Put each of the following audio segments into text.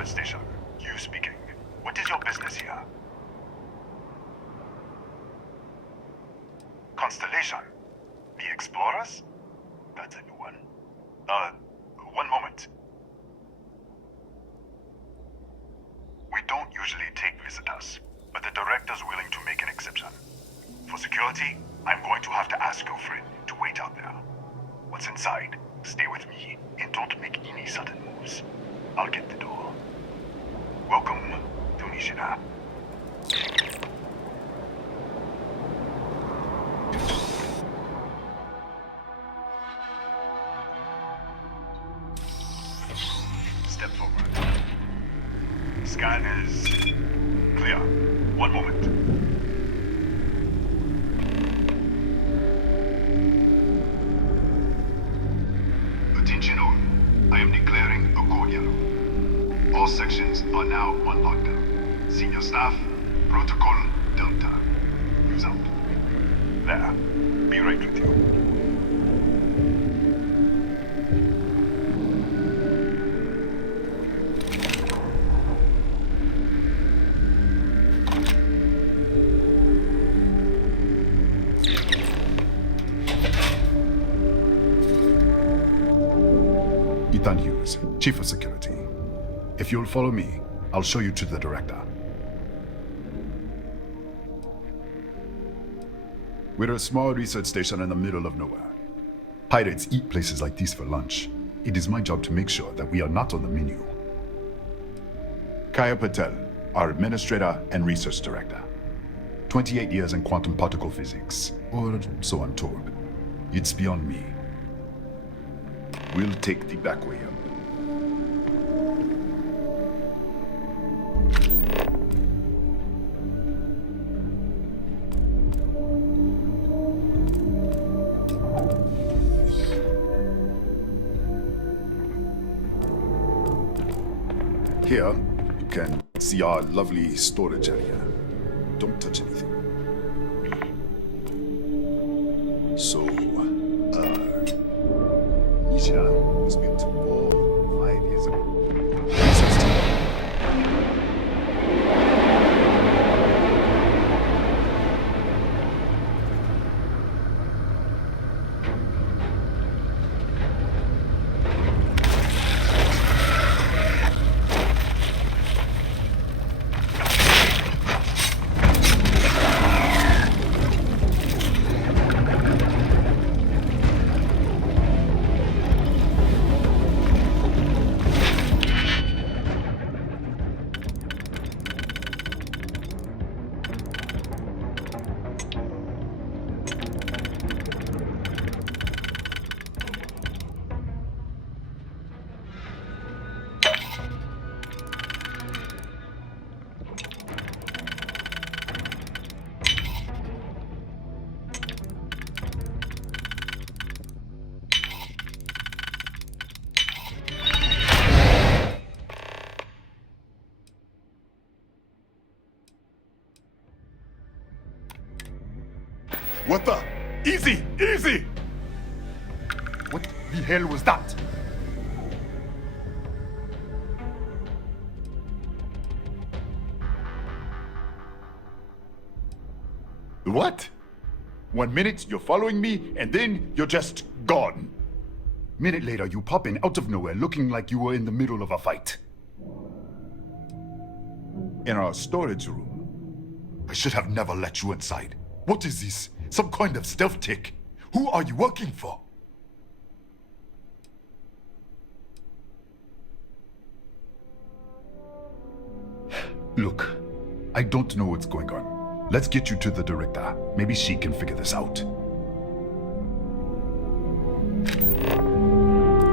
research station. You speaking. What is your business here? Constellation. The Explorers? That's a new one. One moment. We don't usually take visitors, but the director's willing to make an exception. For security, I'm going to have to ask your friend to wait out there. What's inside? Stay with me, and don't make any sudden moves. I'll get the door. Welcome to Nishina. Step forward. Scan is clear. One moment. Attention all. I am declaring a code yellow. All sections are now on lockdown. Senior staff, protocol Delta. Use out. There. Be right with you. Ethan Hughes, Chief of Security. If you'll follow me, I'll show you to the director. We're a small research station in the middle of nowhere. Pirates eat places like these for lunch. It is my job to make sure that we are not on the menu. Kaya Patel, our administrator and research director. 28 years in quantum particle physics, or so I'm told. It's beyond me. We'll take the back way up. Here, you can see our lovely storage area. Don't touch anything. So, Nishina was built 4 or 5 years ago. Research team. What the? Easy! Easy! What the hell was that? What? 1 minute you're following me, and then you're just gone. Minute later, you pop in out of nowhere looking like you were in the middle of a fight. In our storage room. I should have never let you inside. What is this? Some kind of stealth tick? Who are you working for? Look, I don't know what's going on. Let's get you to the director. Maybe she can figure this out.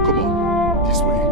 Come on, this way.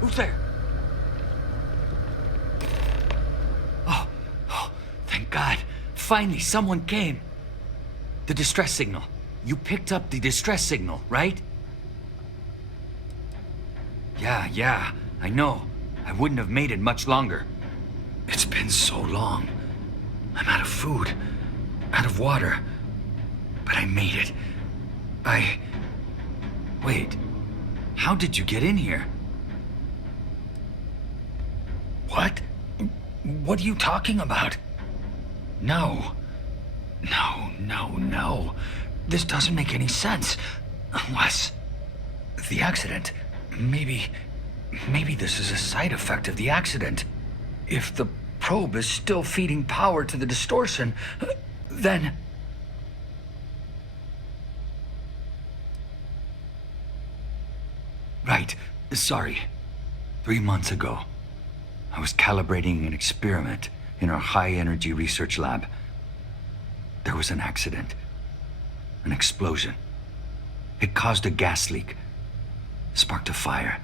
Who's there? Oh, thank God. Finally, someone came. The distress signal. You picked up the distress signal, right? Yeah, I know. I wouldn't have made it much longer. It's been so long. I'm out of food, out of water. But I made it. Wait. How did you get in here? What? What are you talking about? No. This doesn't make any sense. Unless... the accident. Maybe this is a side effect of the accident. If the probe is still feeding power to the distortion, then... Right. Sorry. 3 months ago, I was calibrating an experiment in our high-energy research lab. There was an accident. An explosion. It caused a gas leak. Sparked a fire.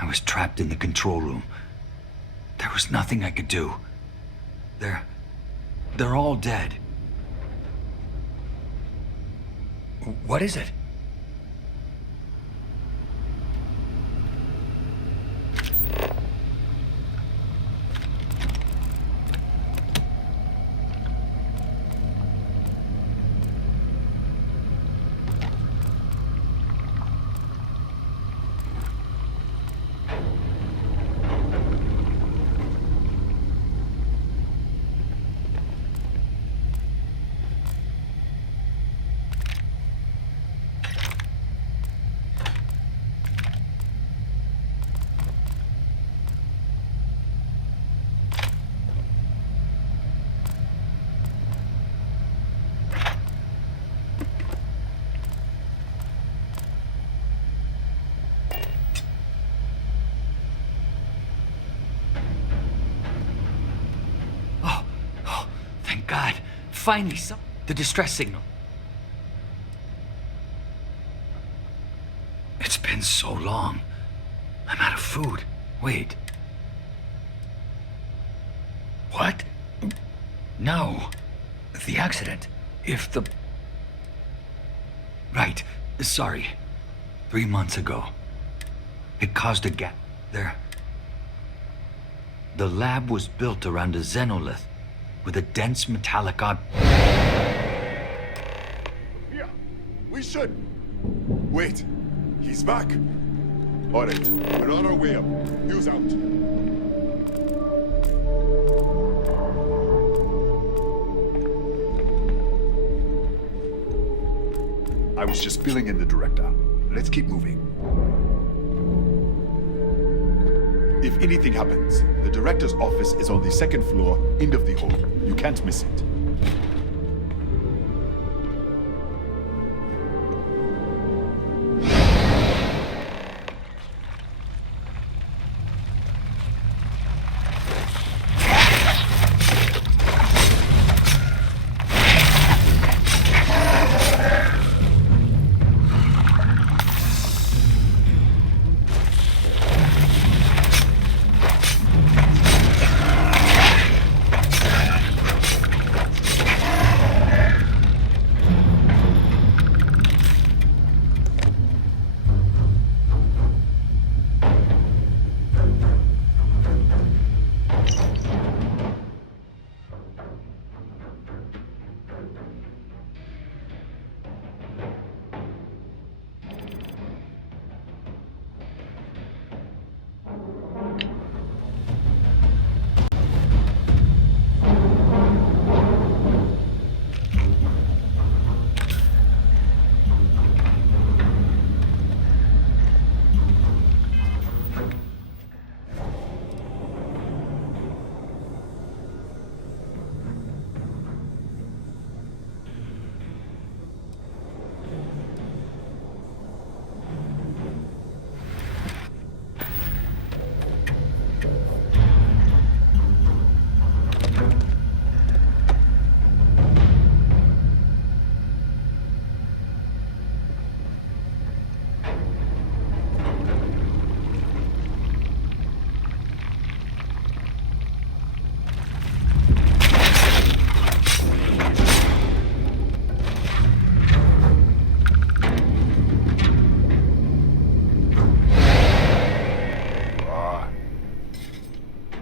I was trapped in the control room. There was nothing I could do. They're all dead. What is it? God, finally the distress signal. It's been so long. I'm out of food. Wait. What? No. The accident. If the... Right. Sorry. 3 months ago. It caused a gap. There. The lab was built around a xenolith with a dense metallic Yeah, we should. Wait, he's back. All right, we're on our way up. Fuse out. I was just filling in the director. Let's keep moving. If anything happens, the director's office is on the second floor, end of the hall. You can't miss it.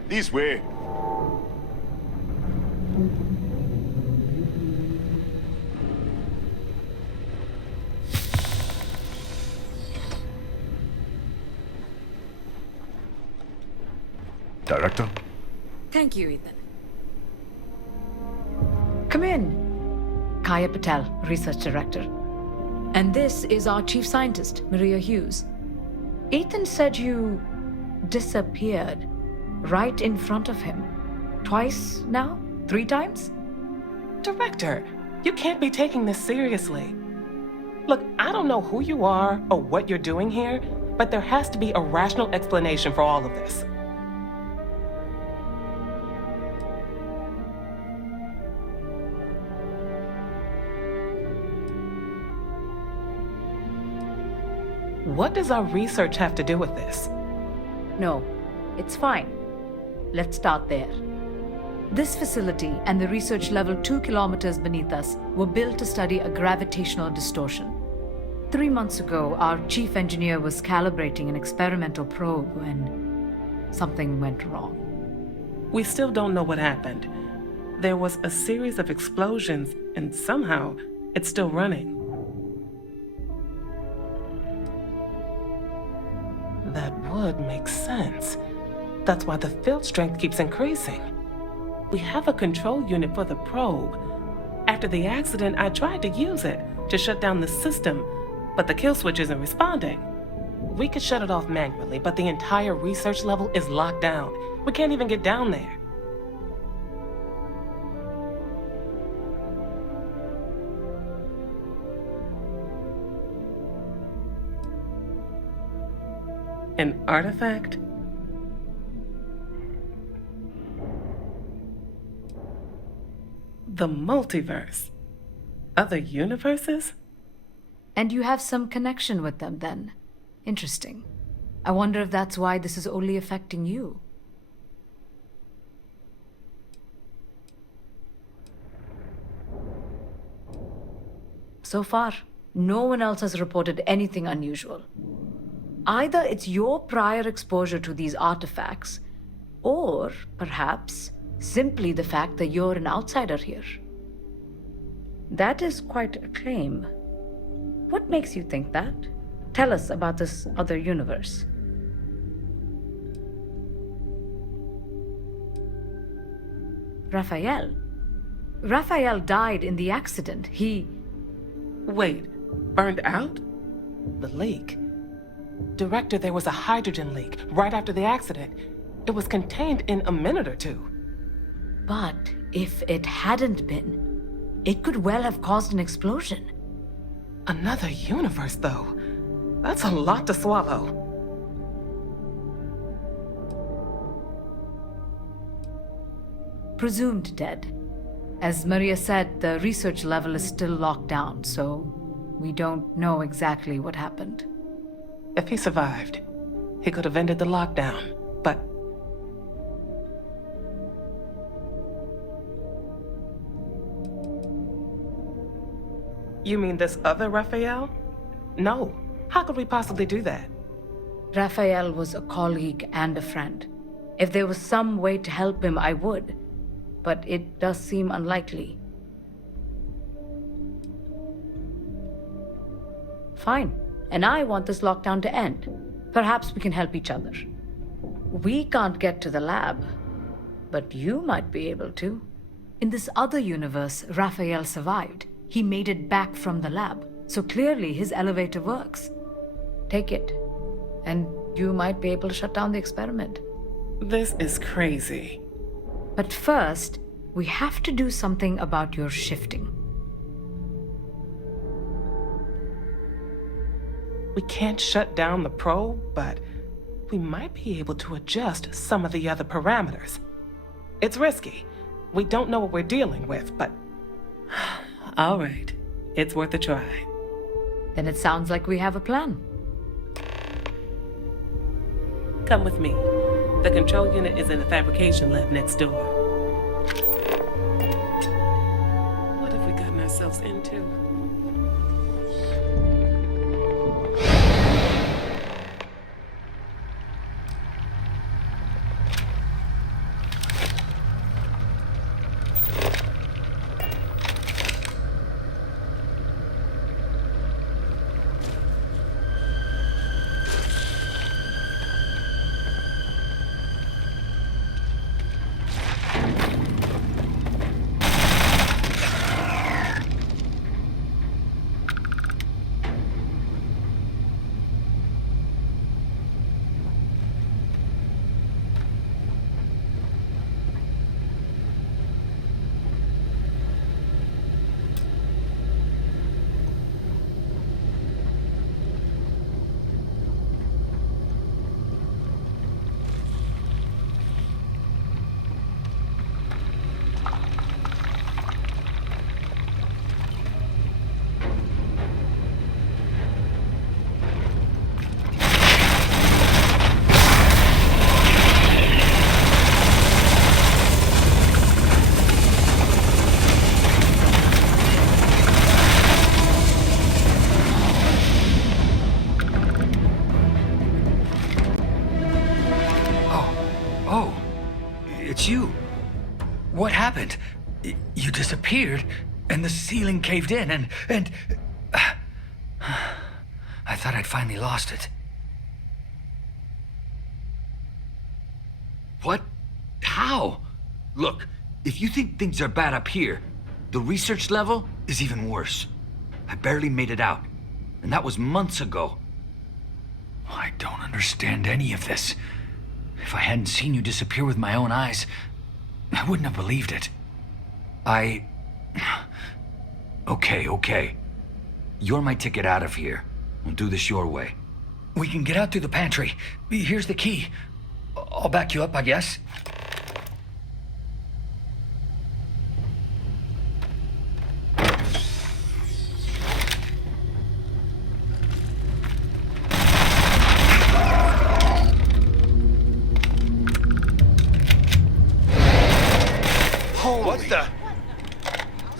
This way. Director? Thank you, Ethan. Come in. Kaya Patel, Research Director. And this is our Chief Scientist, Maria Hughes. Ethan said you disappeared right in front of him. Twice now? 3 times? Director, you can't be taking this seriously. Look, I don't know who you are or what you're doing here, but there has to be a rational explanation for all of this. What does our research have to do with this? No, it's fine. Let's start there. This facility and the research level 2 kilometers beneath us were built to study a gravitational distortion. 3 months ago, our chief engineer was calibrating an experimental probe when something went wrong. We still don't know what happened. There was a series of explosions, and somehow it's still running. That would make sense. That's why the field strength keeps increasing. We have a control unit for the probe. After the accident, I tried to use it to shut down the system, but the kill switch isn't responding. We could shut it off manually, but the entire research level is locked down. We can't even get down there. An artifact? The multiverse? Other universes? And you have some connection with them then. Interesting. I wonder if that's why this is only affecting you. So far, no one else has reported anything unusual. Either it's your prior exposure to these artifacts, or perhaps simply the fact that you're an outsider here. That is quite a claim. What makes you think that? Tell us about this other universe. Raphael. Raphael died in the accident. He... Wait, burned out? The leak. Director, there was a hydrogen leak right after the accident. It was contained in a minute or two. But if it hadn't been, it could well have caused an explosion. Another universe, though. That's a lot to swallow. Presumed dead. As Maria said, the research level is still locked down, so we don't know exactly what happened. If he survived, he could have ended the lockdown, but... You mean this other Raphael? No. How could we possibly do that? Raphael was a colleague and a friend. If there was some way to help him, I would. But it does seem unlikely. Fine. And I want this lockdown to end. Perhaps we can help each other. We can't get to the lab, but you might be able to. In this other universe, Raphael survived. He made it back from the lab, so clearly his elevator works. Take it, and you might be able to shut down the experiment. This is crazy. But first, we have to do something about your shifting. We can't shut down the probe, but we might be able to adjust some of the other parameters. It's risky. We don't know what we're dealing with, but... All right. It's worth a try. Then it sounds like we have a plan. Come with me. The control unit is in the fabrication lab next door. What have we gotten ourselves into? Oh, it's you. What happened? You disappeared, and the ceiling caved in, and I thought I'd finally lost it. What? How? Look, if you think things are bad up here, the research level is even worse. I barely made it out, and that was months ago. I don't understand any of this. If I hadn't seen you disappear with my own eyes, I wouldn't have believed it. Okay. You're my ticket out of here. We'll do this your way. We can get out through the pantry. Here's the key. I'll back you up, I guess. What the?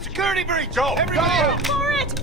Security breach! Oh, everybody! For it!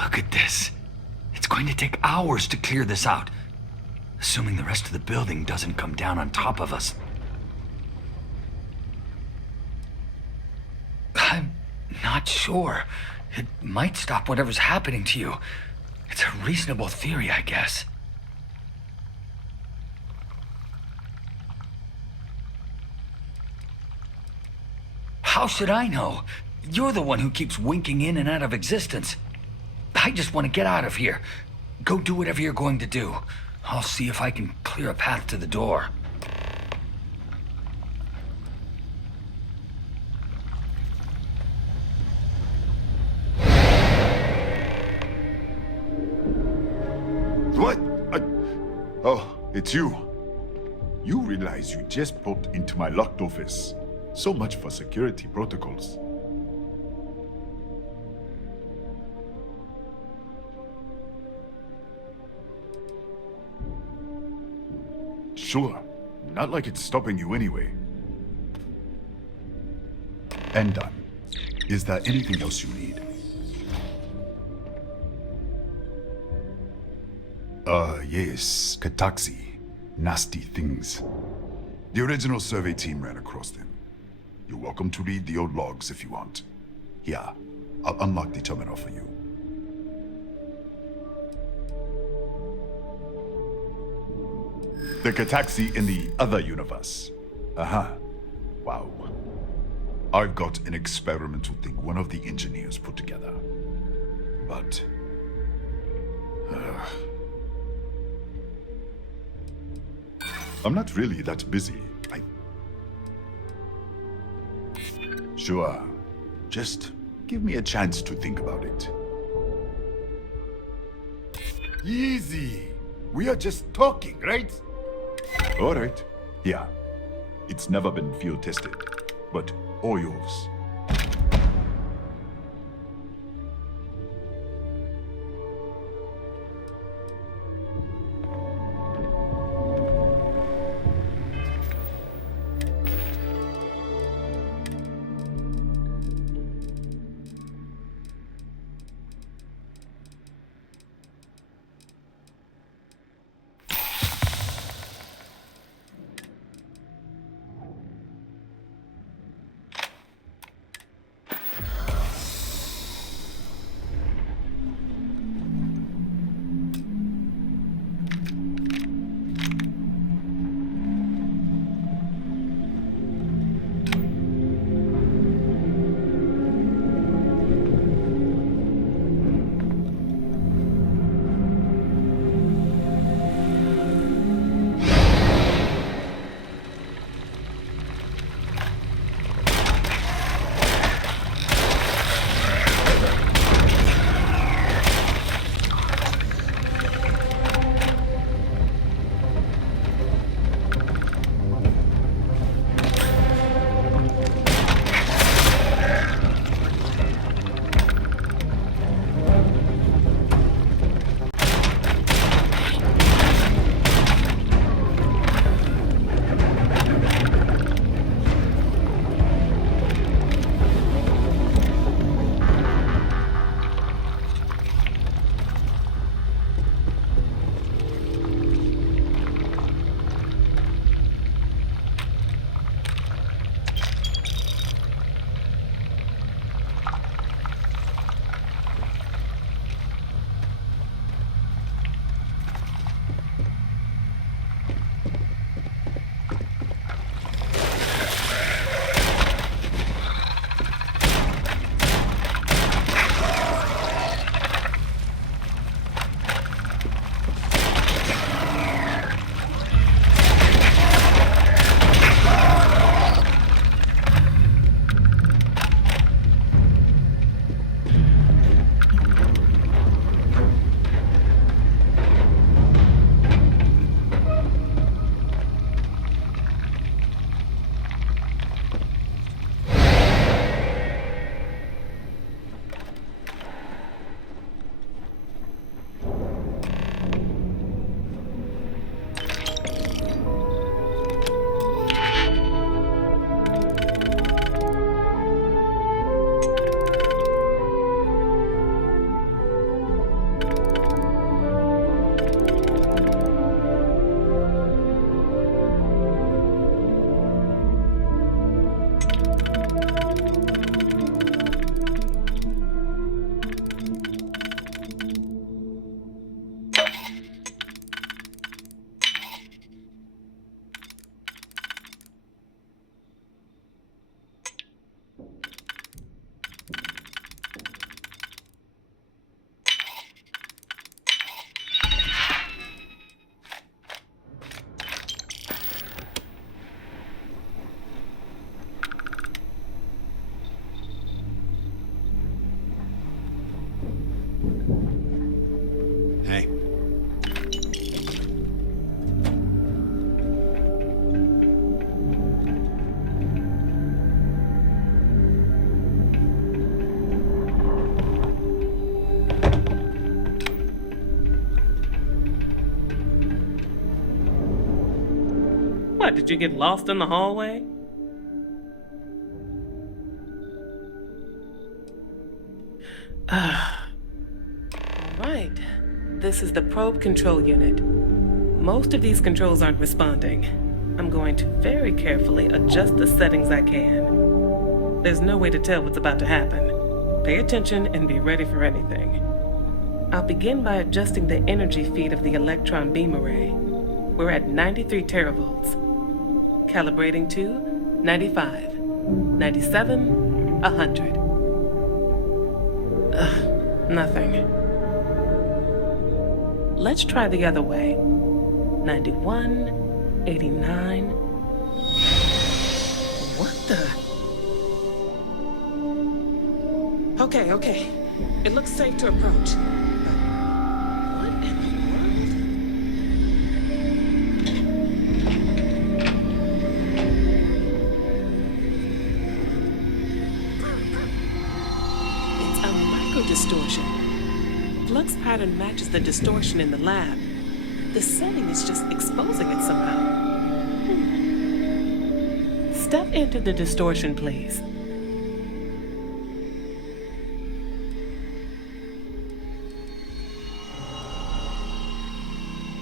Look at this. It's going to take hours to clear this out. Assuming the rest of the building doesn't come down on top of us. I'm not sure. It might stop whatever's happening to you. It's a reasonable theory, I guess. How should I know? You're the one who keeps winking in and out of existence. I just want to get out of here. Go do whatever you're going to do. I'll see if I can clear a path to the door. What? Oh, it's you. You realize you just popped into my locked office. So much for security protocols. Sure. Not like it's stopping you anyway. And done. Is there anything else you need? Yes. Kataxi. Nasty things. The original survey team ran across them. You're welcome to read the old logs if you want. Here, I'll unlock the terminal for you. The Kataxi in the other universe. Wow. I've got an experimental thing one of the engineers put together. But... I'm not really that busy. Sure. Just give me a chance to think about it. Easy. We are just talking, right? All right. Yeah. It's never been field tested, but all yours. Hey. What, did you get lost in the hallway? Alright. This is the probe control unit. Most of these controls aren't responding. I'm going to very carefully adjust the settings I can. There's no way to tell what's about to happen. Pay attention and be ready for anything. I'll begin by adjusting the energy feed of the electron beam array. We're at 93 teravolts. Calibrating to 95, 97, 100. Nothing. Let's try the other way. 91, 89. What the? Okay. It looks safe to approach. What in the world? It's a microdistortion. Flux pattern matches the distortion in the lab. The setting is just exposing it somehow. Step into the distortion, please.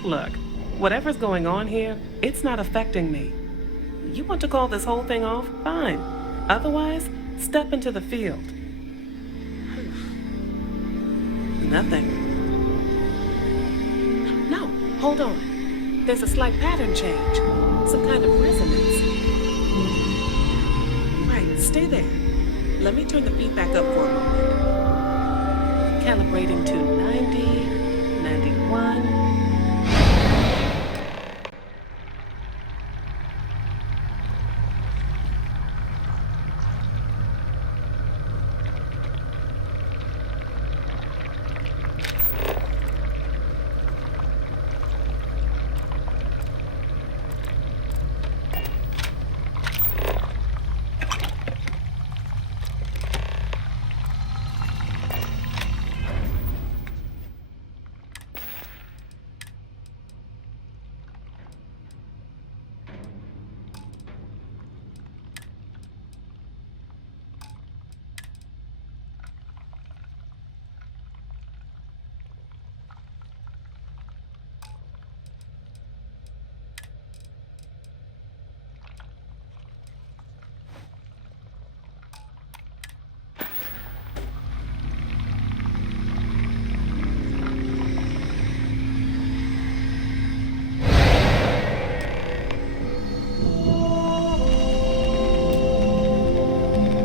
Look, whatever's going on here, it's not affecting me. You want to call this whole thing off? Fine. Otherwise, step into the field. Nothing. No, hold on. There's a slight pattern change. Some kind of resonance. Right, stay there. Let me turn the feedback up for a moment. Calibrating to 90, 91.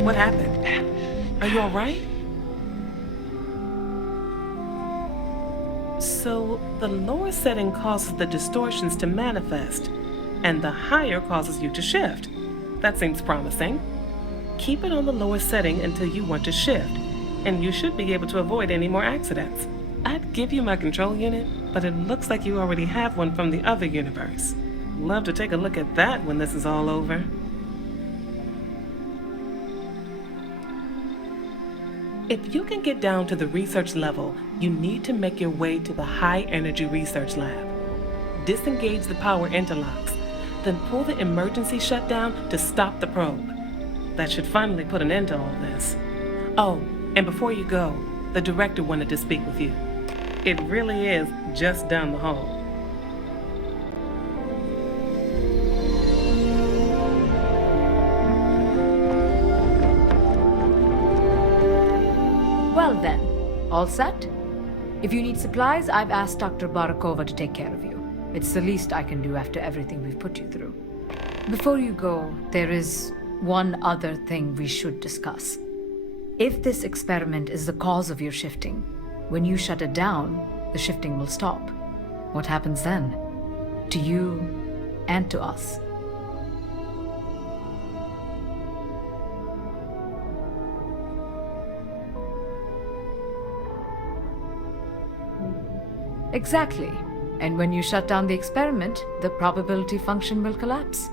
What happened? Are you all right? So, the lower setting causes the distortions to manifest, and the higher causes you to shift. That seems promising. Keep it on the lower setting until you want to shift, and you should be able to avoid any more accidents. I'd give you my control unit, but it looks like you already have one from the other universe. Love to take a look at that when this is all over. If you can get down to the research level, you need to make your way to the high energy research lab. Disengage the power interlocks, then pull the emergency shutdown to stop the probe. That should finally put an end to all this. Oh, and before you go, the director wanted to speak with you. It really is just down the hall. Well then, all set? If you need supplies, I've asked Dr. Barakova to take care of you. It's the least I can do after everything we've put you through. Before you go, there is one other thing we should discuss. If this experiment is the cause of your shifting, when you shut it down, the shifting will stop. What happens then? To you and to us. Exactly. And when you shut down the experiment, the probability function will collapse.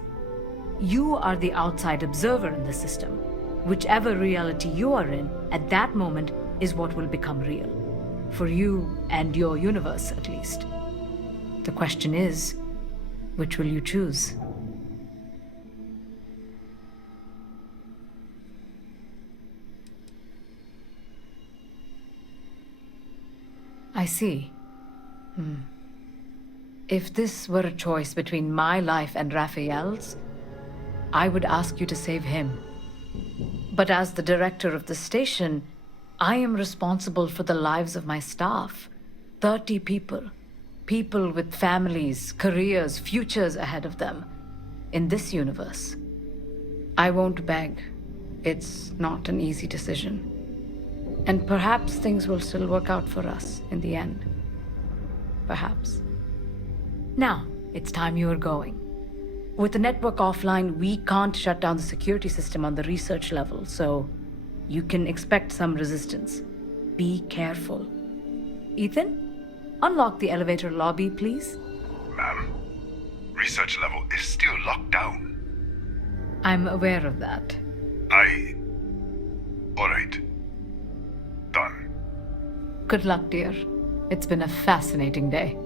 You are the outside observer in the system. Whichever reality you are in, at that moment, is what will become real. For you and your universe, at least. The question is, which will you choose? I see. If this were a choice between my life and Raphael's, I would ask you to save him. But as the director of the station, I am responsible for the lives of my staff. 30 people. People with families, careers, futures ahead of them. In this universe. I won't beg. It's not an easy decision. And perhaps things will still work out for us in the end. Perhaps. Now, it's time you are going. With the network offline, we can't shut down the security system on the research level, so you can expect some resistance. Be careful. Ethan, unlock the elevator lobby, please. Ma'am, research level is still locked down. I'm aware of that. All right. Done. Good luck, dear. It's been a fascinating day.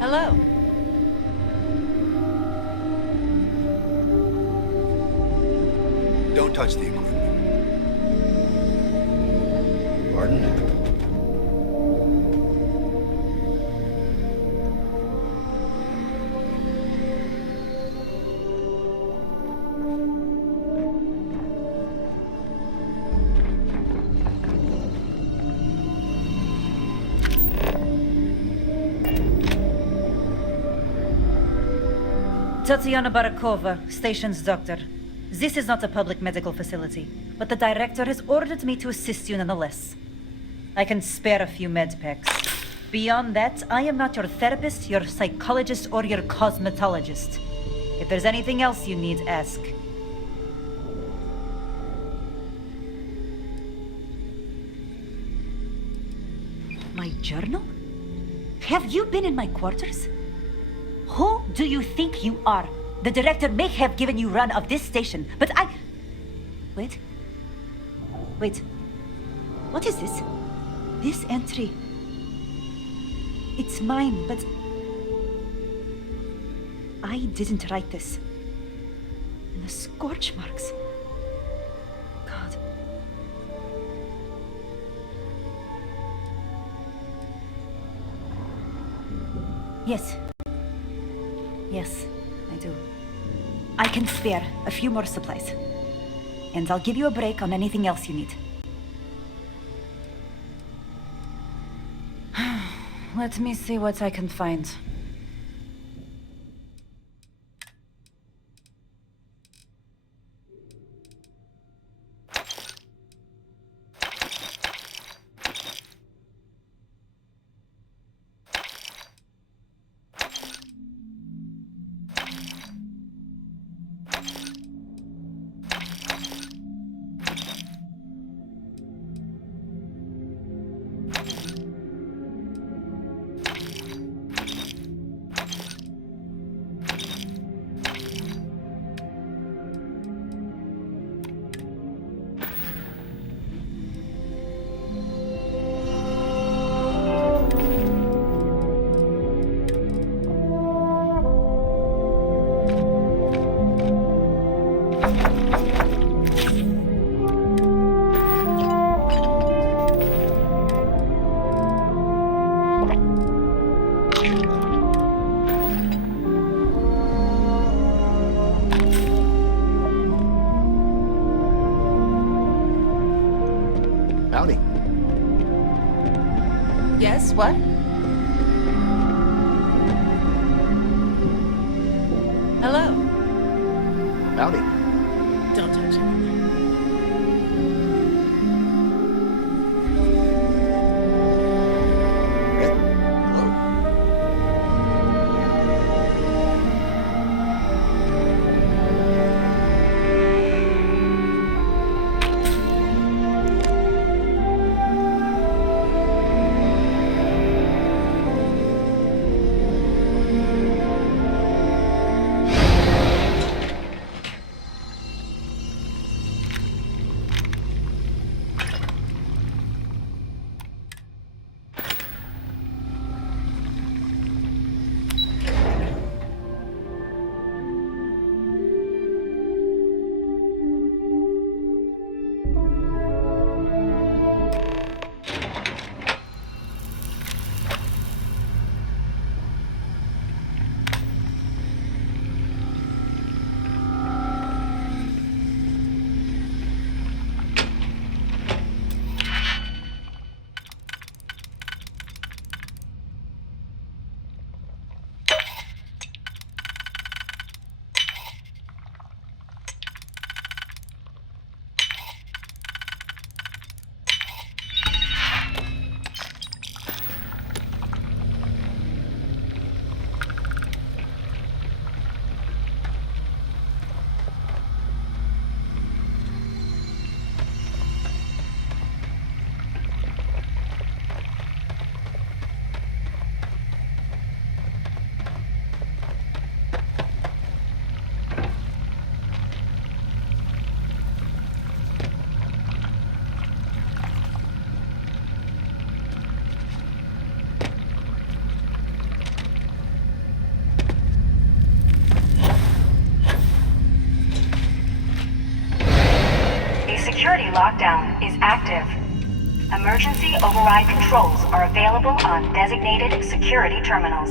Hello. Don't touch the equipment. Pardon? Tatiana Barakova, station's doctor. This is not a public medical facility, but the director has ordered me to assist you nonetheless. I can spare a few med packs. Beyond that, I am not your therapist, your psychologist, or your cosmetologist. If there's anything else you need, ask. My journal? Have you been in my quarters? Who do you think you are? The director may have given you run of this station, but I... Wait. Wait. What is this? This entry... It's mine, but... I didn't write this. And the scorch marks... God... Yes. Yes, I do. I can spare a few more supplies. And I'll give you a break on anything else you need. Let me see what I can find. Howdy. Yes, what? Hello. Howdy. Don't touch it. Red. Hello. security lockdown is active. Emergency override controls are available on designated security terminals.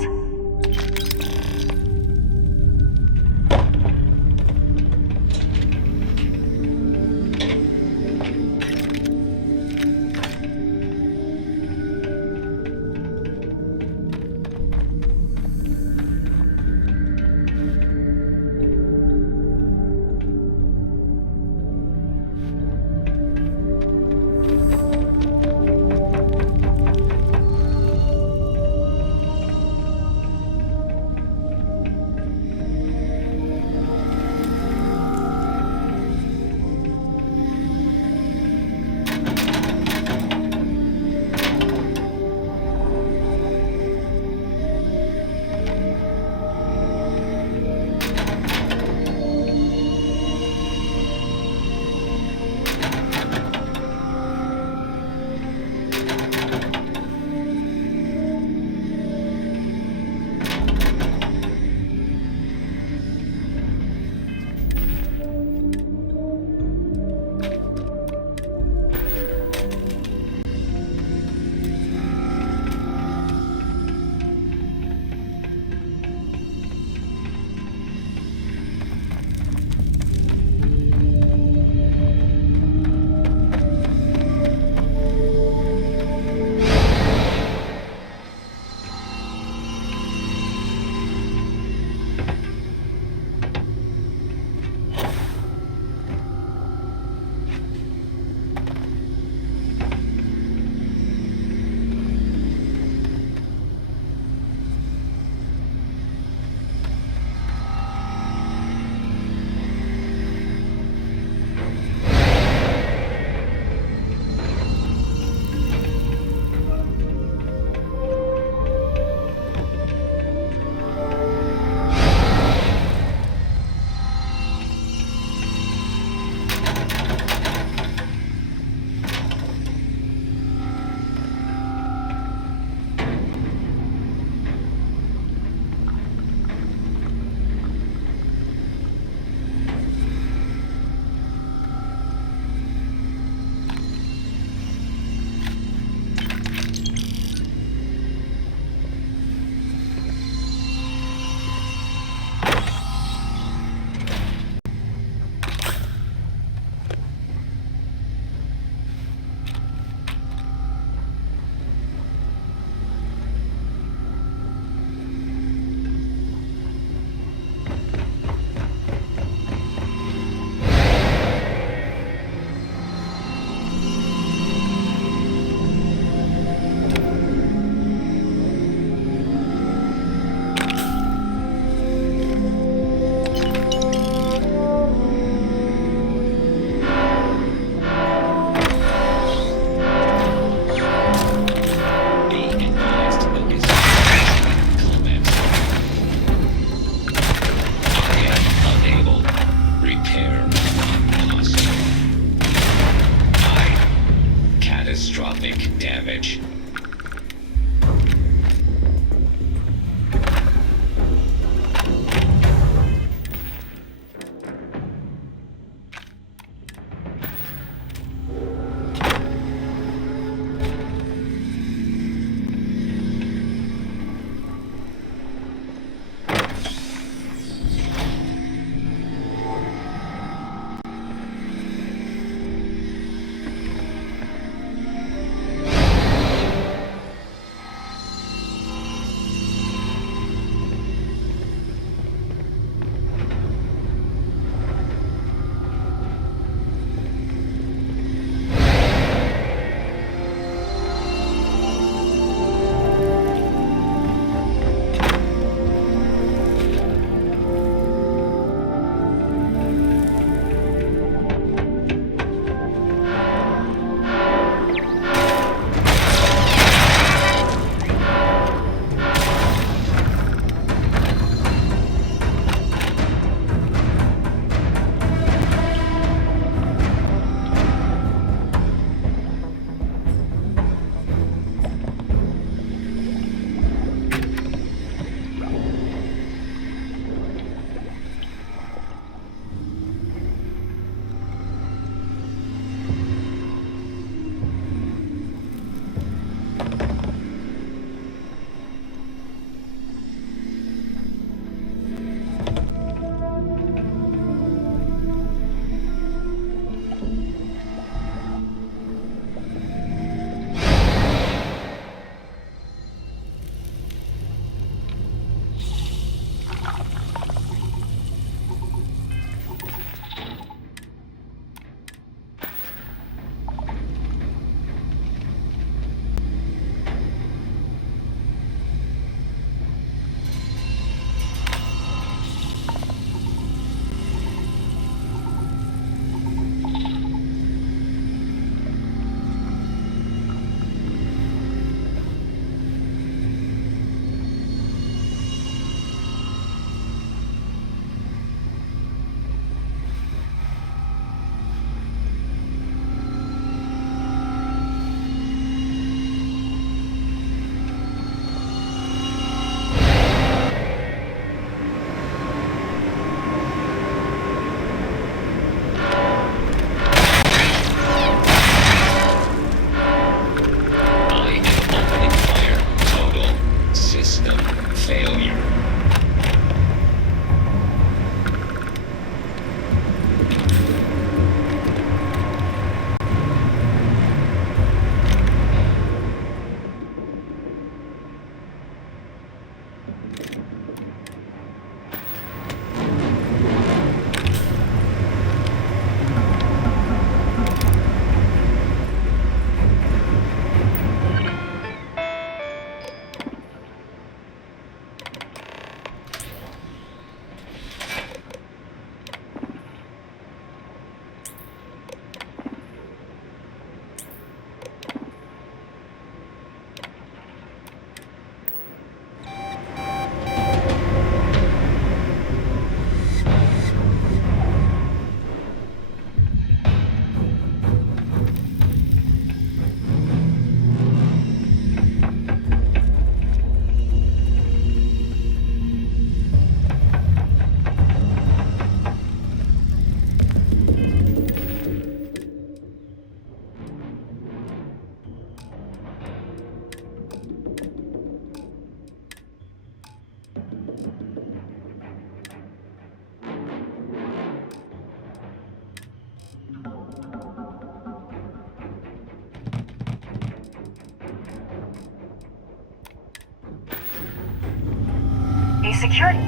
A security...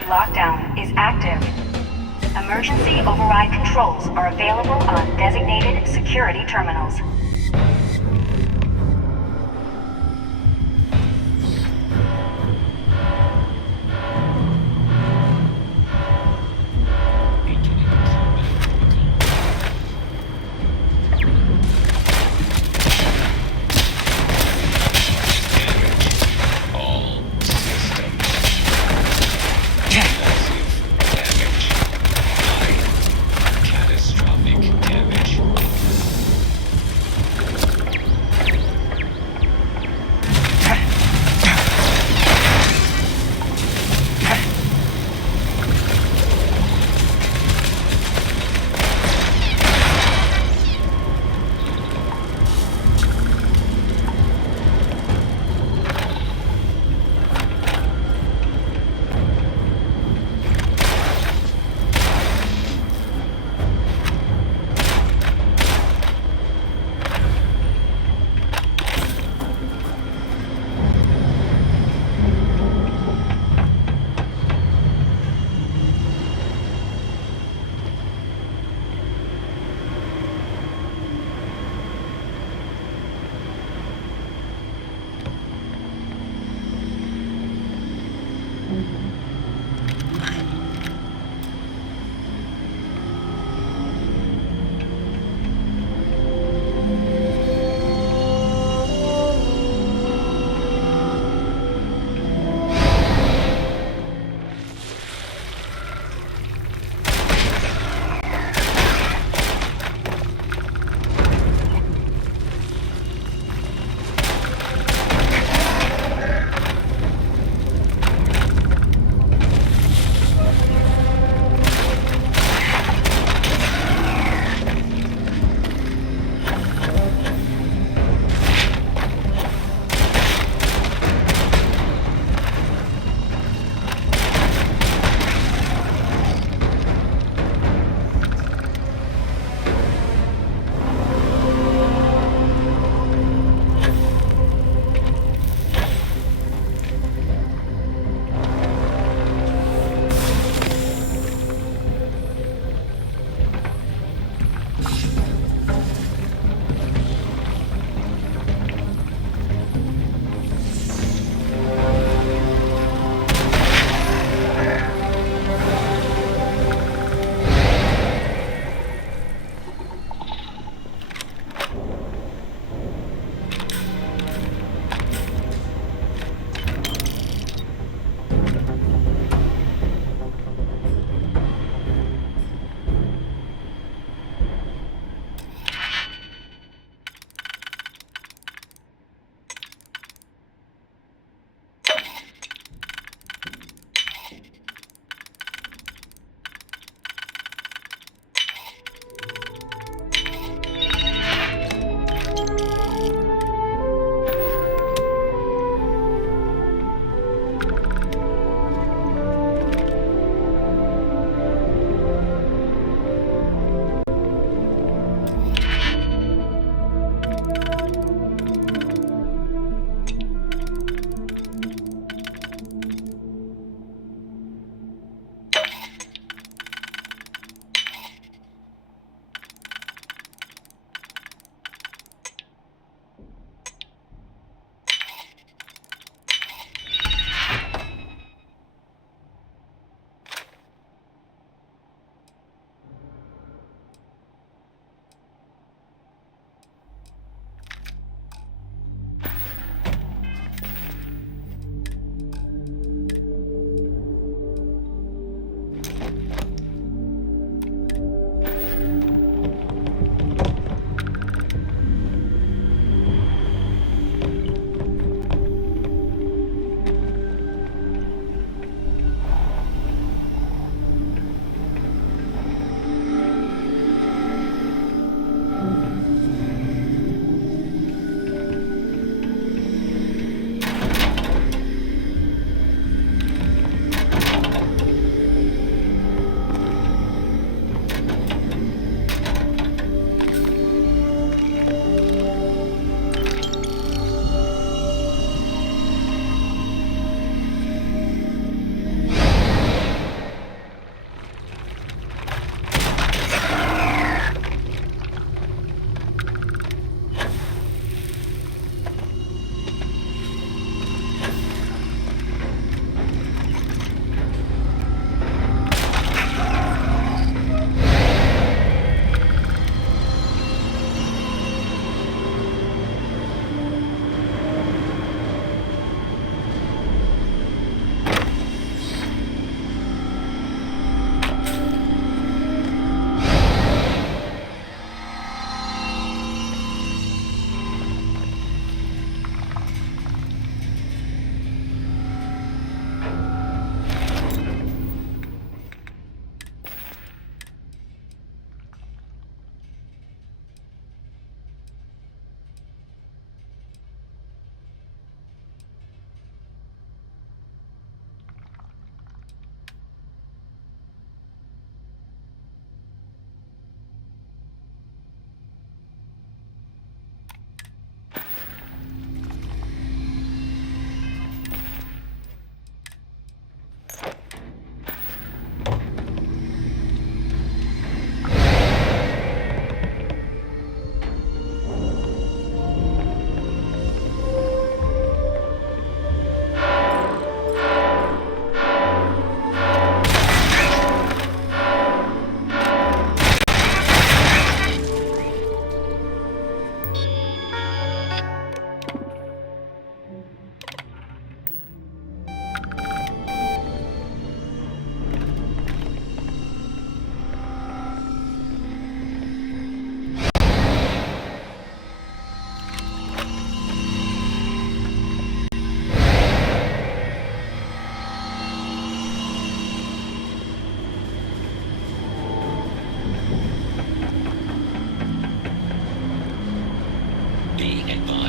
Lockdown is active. Emergency override controls are available on designated security terminals.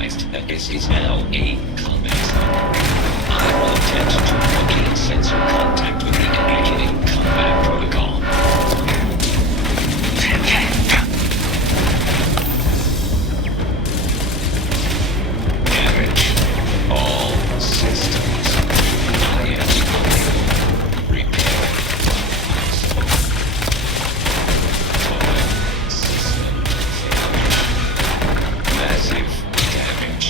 advised that this is now a combat zone. I will attempt to locate sensor contact with the activating combat protocol. Damage. All systems. I am unable. Repair. Total system failure. Massive damage.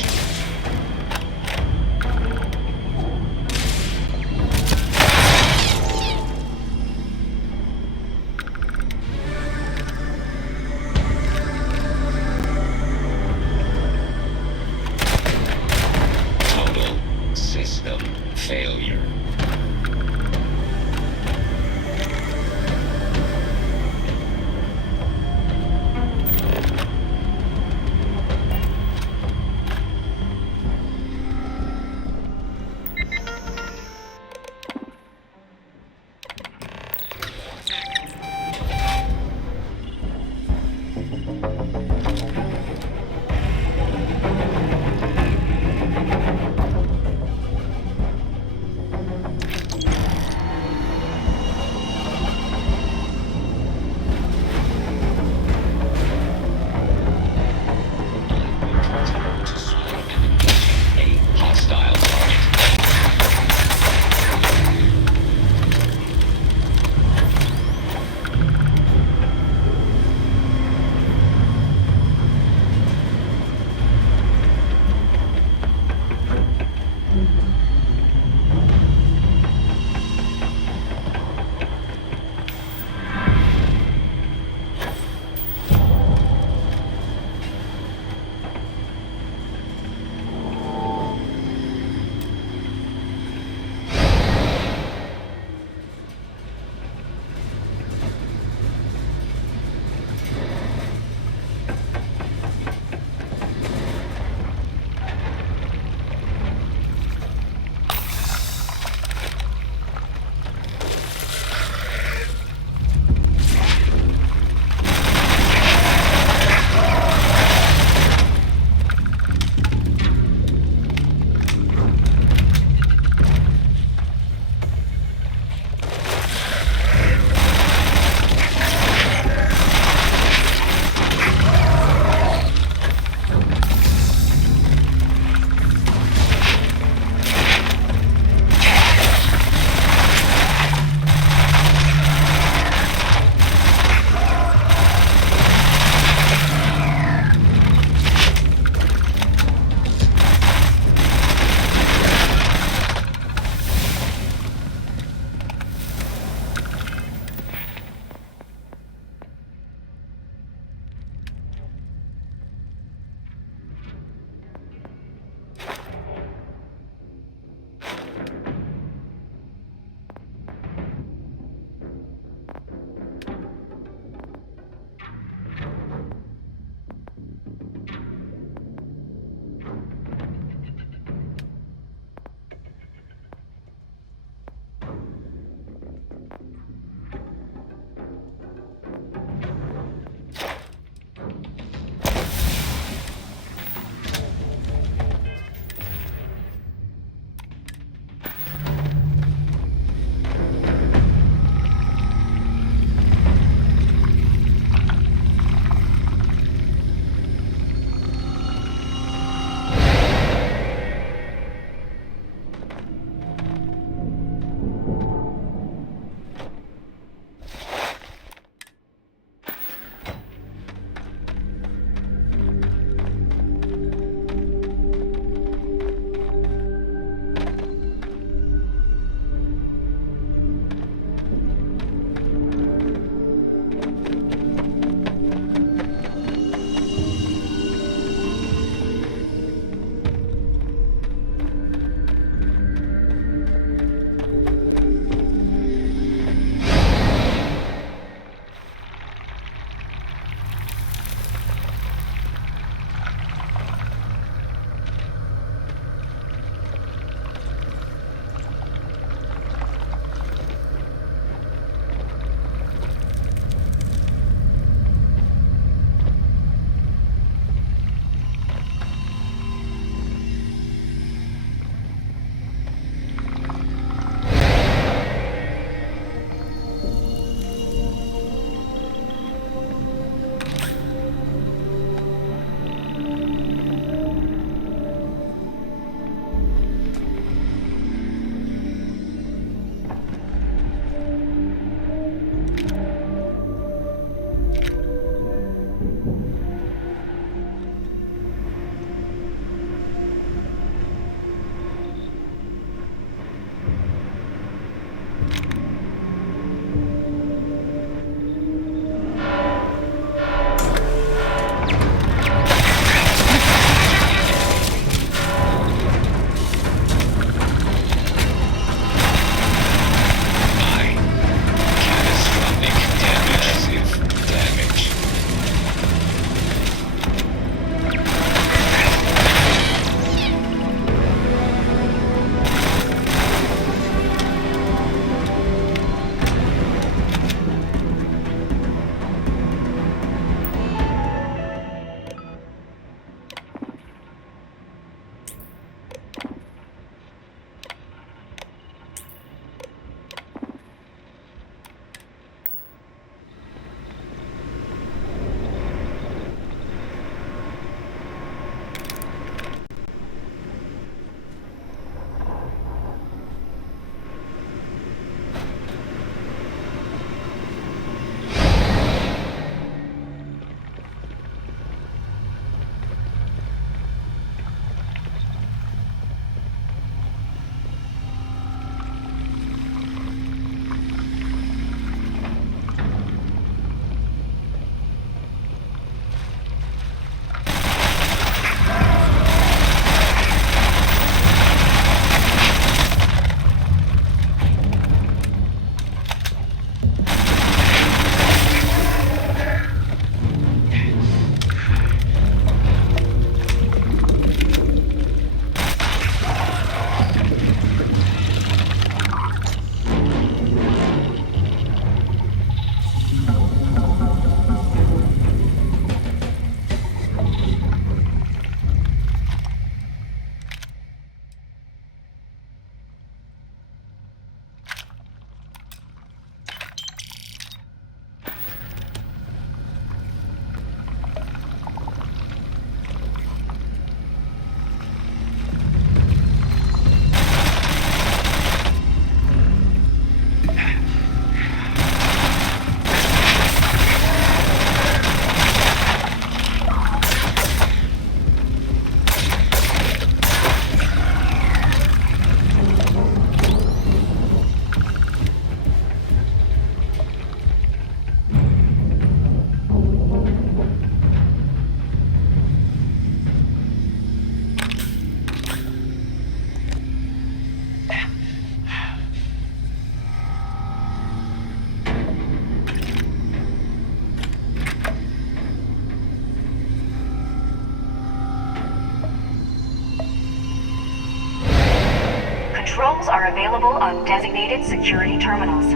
Controls are available on designated security terminals.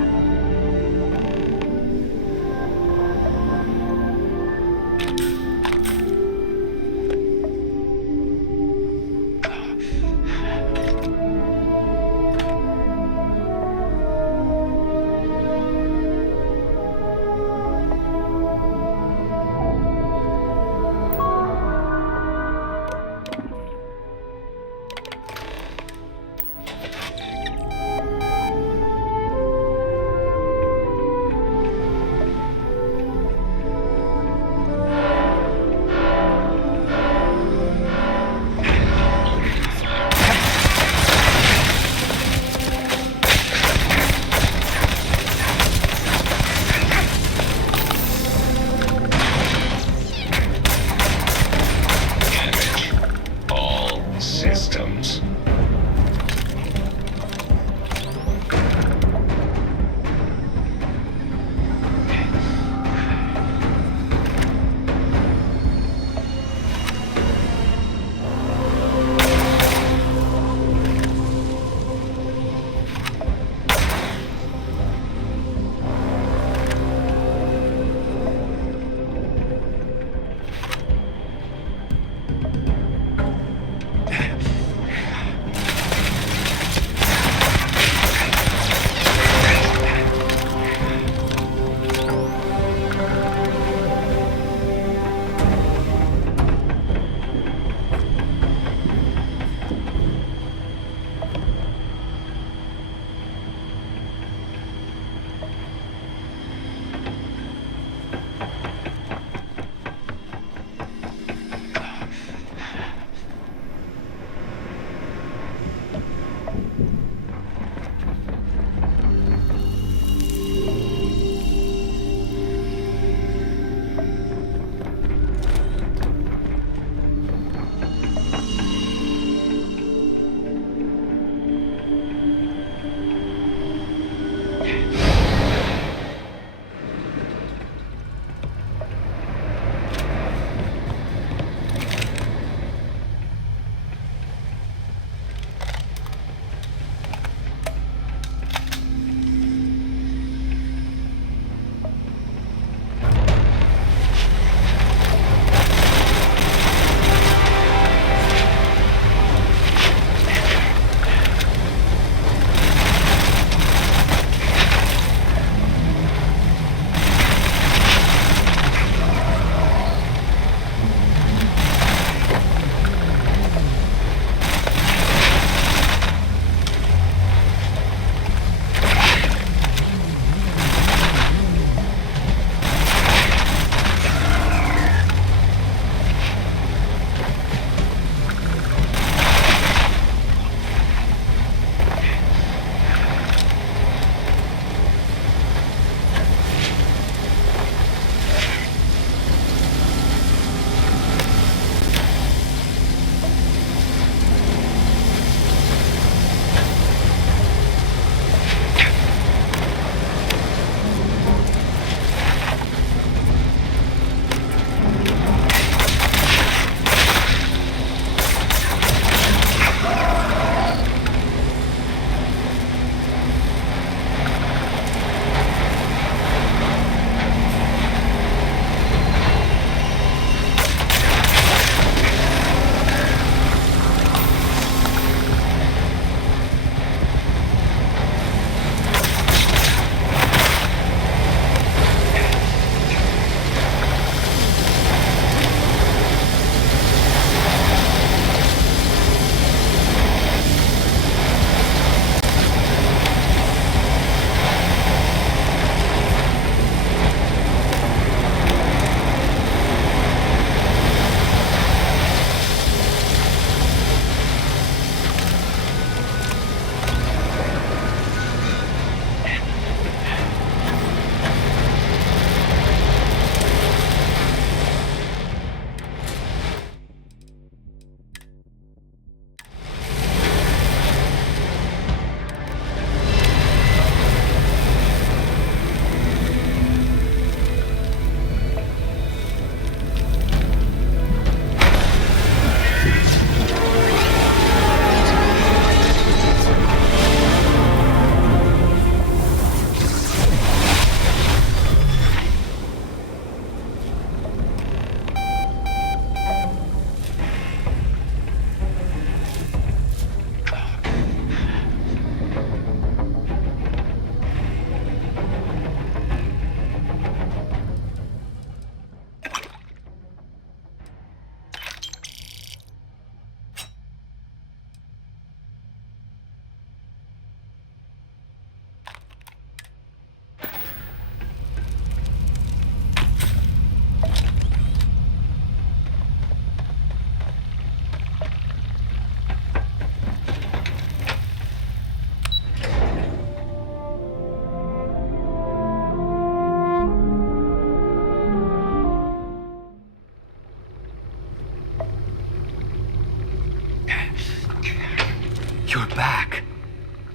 You're back.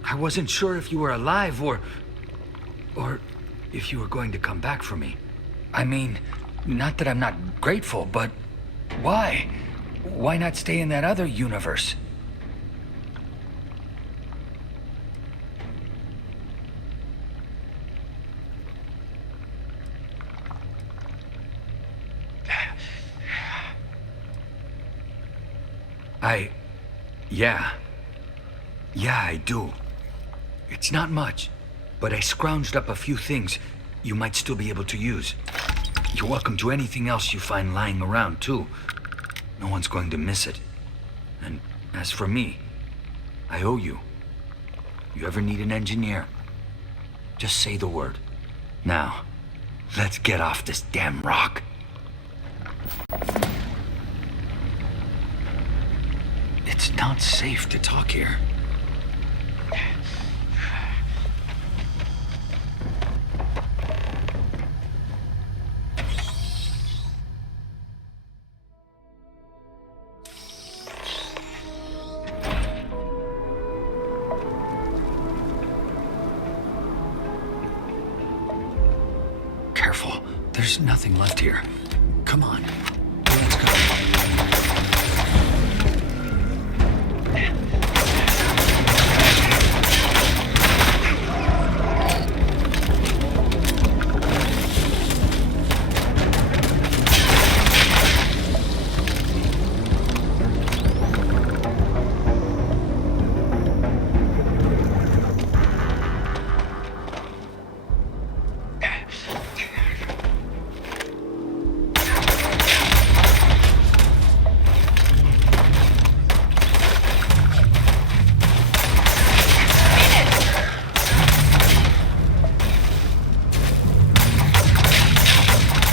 I wasn't sure if you were alive or if you were going to come back for me. I mean, not that I'm not grateful, but why? Why not stay in that other universe? Yeah, I do. It's not much, but I scrounged up a few things you might still be able to use. You're welcome to anything else you find lying around, too. No one's going to miss it. And as for me, I owe you. You ever need an engineer, just say the word. Now, let's get off this damn rock. It's not safe to talk here. Careful, there's nothing left here. Come on, let's go.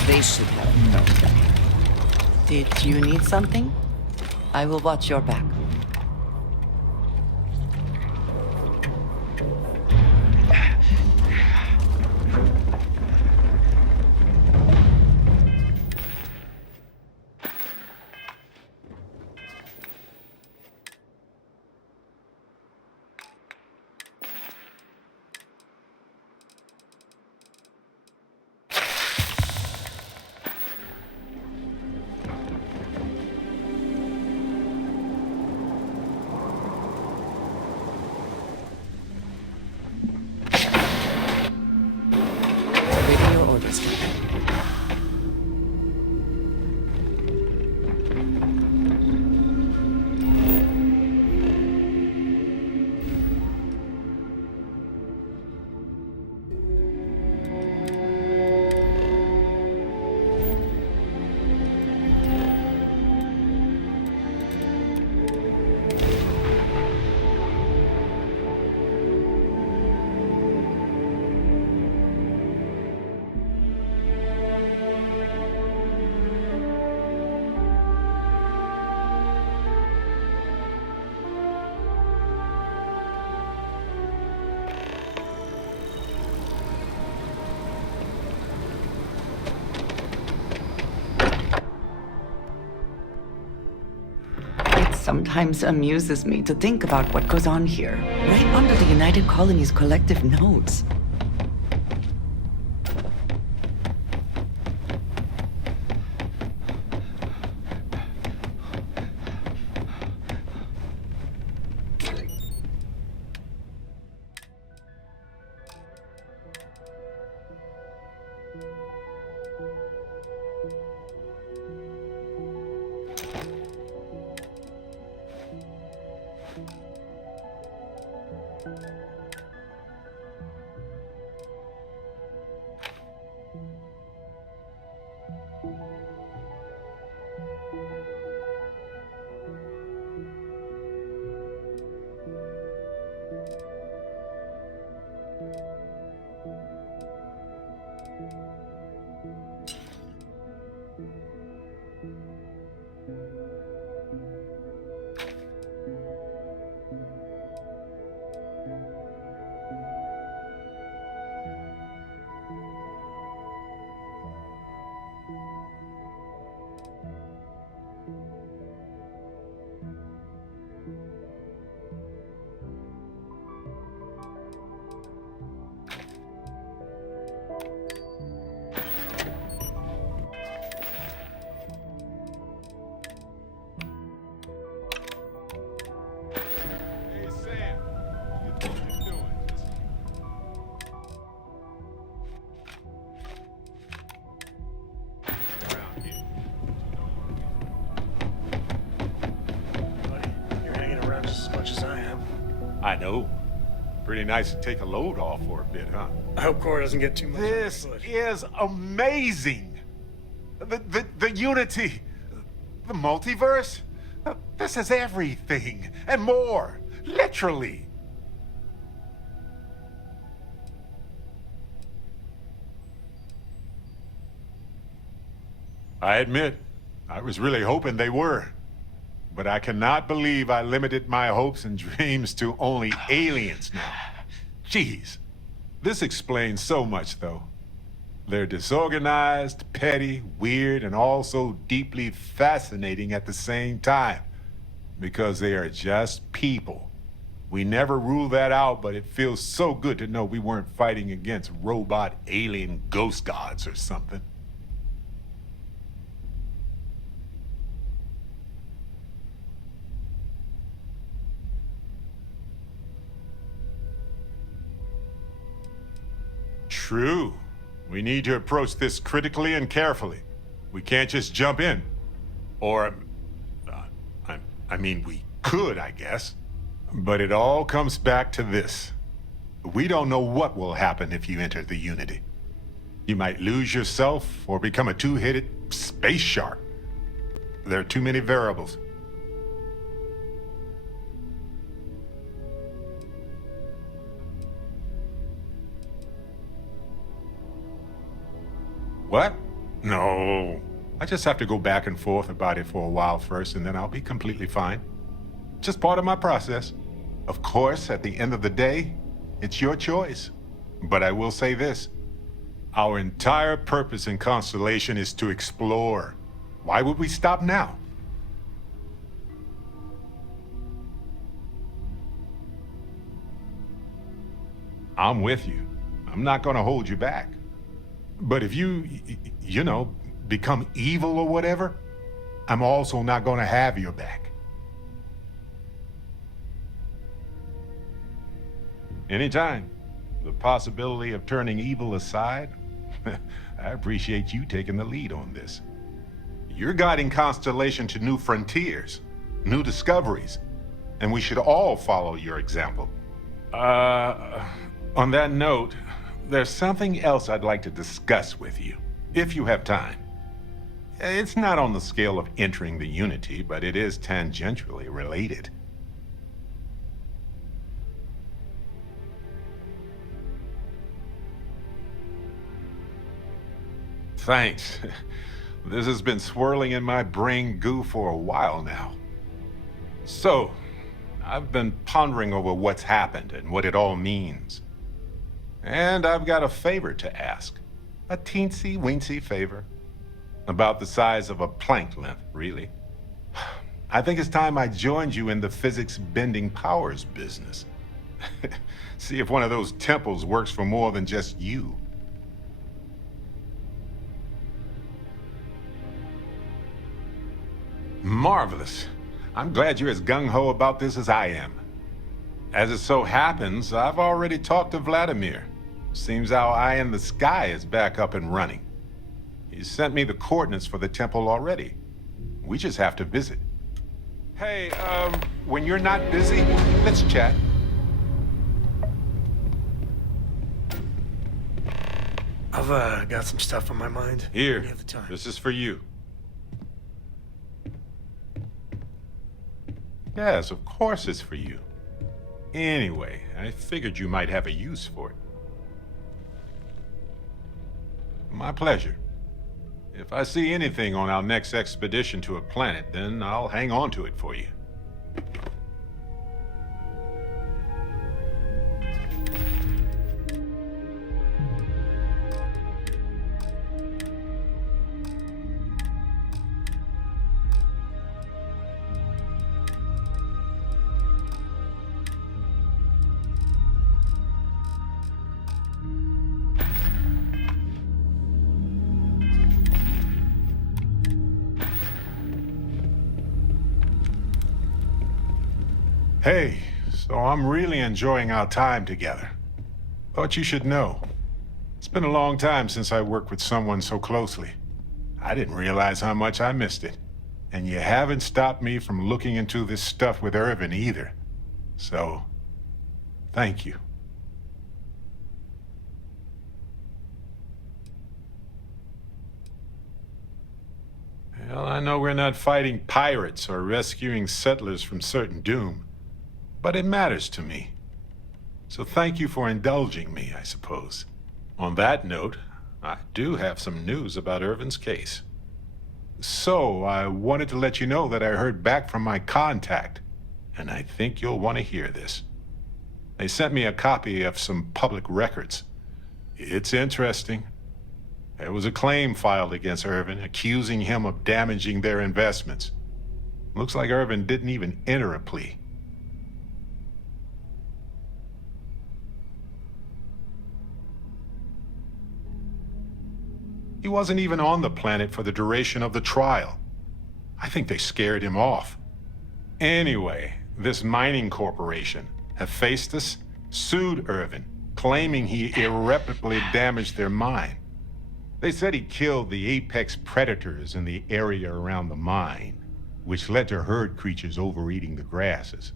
They should have known that. Did you need something? I will watch your back. Waiting your orders, Captain. It sometimes amuses me to think about what goes on here, right under the United Colonies' collective notes. I know. Pretty nice to take a load off for a bit, huh? I hope Cora doesn't get too much. This is amazing! The Unity, the multiverse, this is everything, and more, literally. I admit, I was really hoping they were. But I cannot believe I limited my hopes and dreams to only aliens now. Jeez. This explains so much, though. They're disorganized, petty, weird, and also deeply fascinating at the same time. Because they are just people. We never rule that out, but it feels so good to know we weren't fighting against robot alien ghost gods or something. True. We need to approach this critically and carefully. We can't just jump in. Or, I mean, we could, I guess. But it all comes back to this. We don't know what will happen if you enter the Unity. You might lose yourself or become a two-headed space shark. There are too many variables. What? No. I just have to go back and forth about it for a while first, and then I'll be completely fine. Just part of my process. Of course, at the end of the day, it's your choice. But I will say this. Our entire purpose in Constellation is to explore. Why would we stop now? I'm with you. I'm not gonna hold you back. But if you know, become evil or whatever, I'm also not gonna have your back. Anytime. The possibility of turning evil aside, I appreciate you taking the lead on this. You're guiding Constellation to new frontiers, new discoveries, and we should all follow your example. On that note, there's something else I'd like to discuss with you, if you have time. It's not on the scale of entering the Unity, but it is tangentially related. Thanks. This has been swirling in my brain goo for a while now. So, I've been pondering over what's happened and what it all means. And I've got a favor to ask. A teensy-weensy favor. About the size of a plank length, really. I think it's time I joined you in the physics-bending powers business. See if one of those temples works for more than just you. Marvelous. I'm glad you're as gung-ho about this as I am. As it so happens, I've already talked to Vladimir. Seems our eye in the sky is back up and running. He sent me the coordinates for the temple already. We just have to visit. Hey, when you're not busy, let's chat. I've got some stuff on my mind. Here, You have the time. this is for you. Yes, of course it's for you. Anyway, I figured you might have a use for it. My pleasure. If I see anything on our next expedition to a planet, then I'll hang on to it for you. Hey, so I'm really enjoying our time together. Thought you should know. It's been a long time since I worked with someone so closely. I didn't realize how much I missed it. And you haven't stopped me from looking into this stuff with Irvin either. So, Thank you. Well, I know we're not fighting pirates or rescuing settlers from certain doom, but it matters to me. So thank you for indulging me, I suppose. On that note, I do have some news about Irvin's case. So, I wanted to let you know that I heard back from my contact, and I think you'll want to hear this. They sent me a copy of some public records. It's interesting. There was a claim filed against Irvin, accusing him of damaging their investments. Looks like Irvin didn't even enter a plea. He wasn't even on the planet for the duration of the trial. I think they scared him off. Anyway, this mining corporation, Hephaestus, sued Irvin, claiming he irreparably damaged their mine. They said he killed the apex predators in the area around the mine, which led to herd creatures overeating the grasses.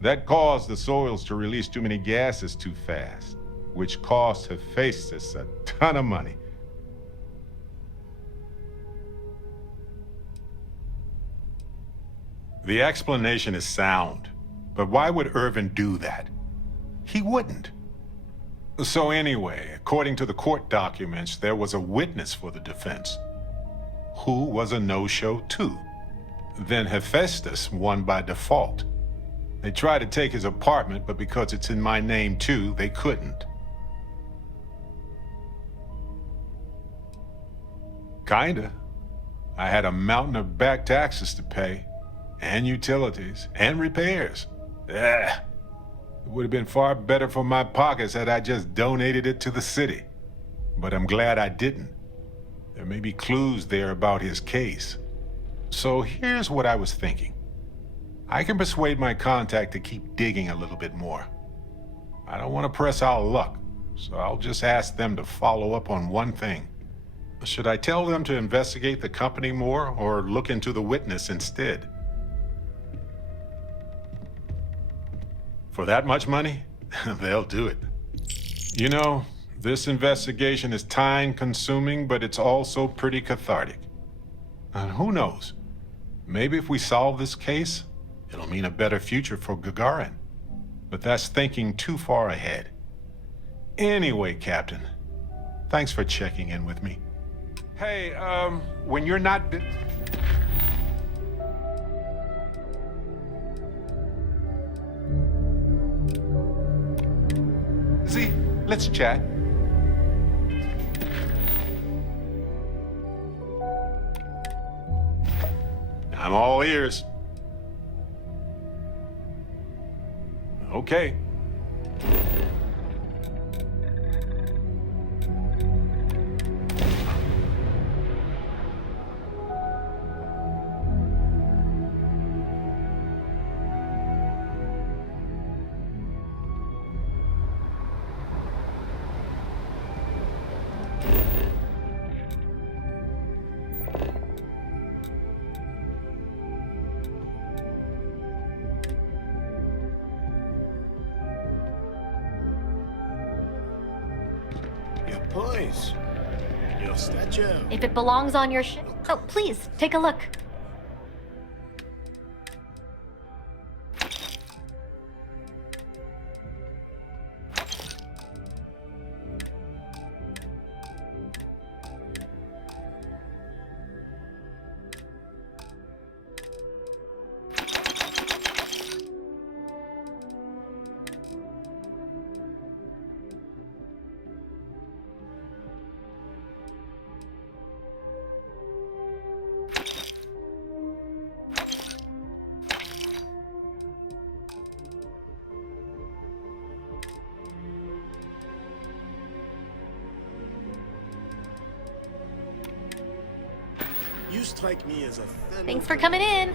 That caused the soils to release too many gases too fast, which cost Hephaestus a ton of money. The explanation is sound, but why would Irvin do that? He wouldn't. So anyway, according to the court documents, there was a witness for the defense, who was a no-show too. Then Hephaestus won by default. They tried to take his apartment, but because it's in my name too, they couldn't. Kinda. I had a mountain of back taxes to pay. And utilities, and repairs. It would have been far better for my pockets had I just donated it to the city. But I'm glad I didn't. There may be clues there about his case. So here's what I was thinking. I can persuade my contact to keep digging a little bit more. I don't want to press our luck, so I'll just ask them to follow up on one thing. Should I tell them to investigate the company more, or look into the witness instead? For that much money, they'll do it. You know, this investigation is time-consuming, but it's also pretty cathartic. And who knows? Maybe if we solve this case, it'll mean a better future for Gagarin. But that's thinking too far ahead. Anyway, Captain, thanks for checking in with me. Hey, when you're not... See, let's chat. I'm all ears. Okay. Poise. Your statue. If it belongs on your ship. Oh, please, take a look. You strike me as a fellow. Thanks for coming in.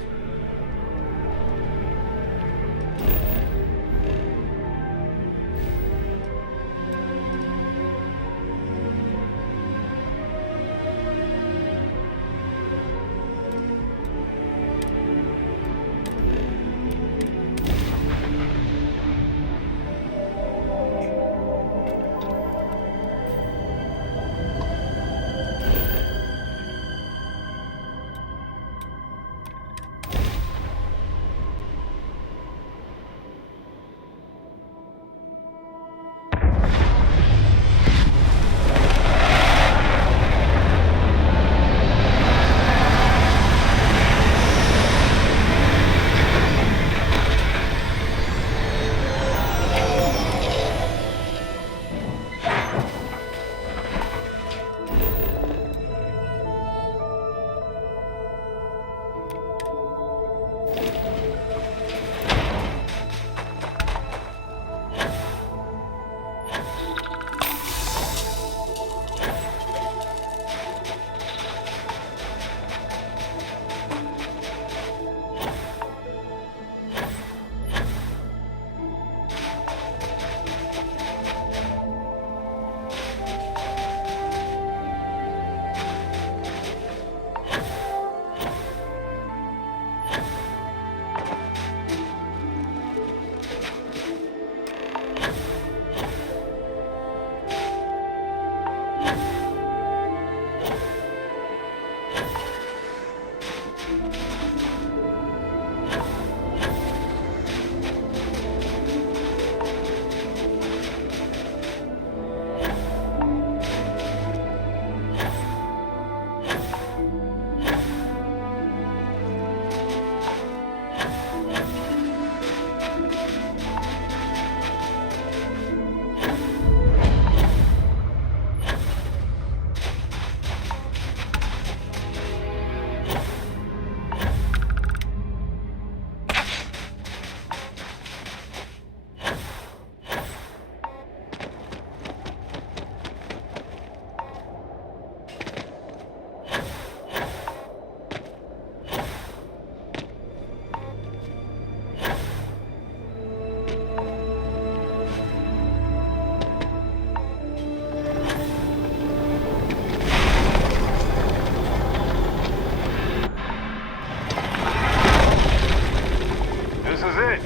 This is it.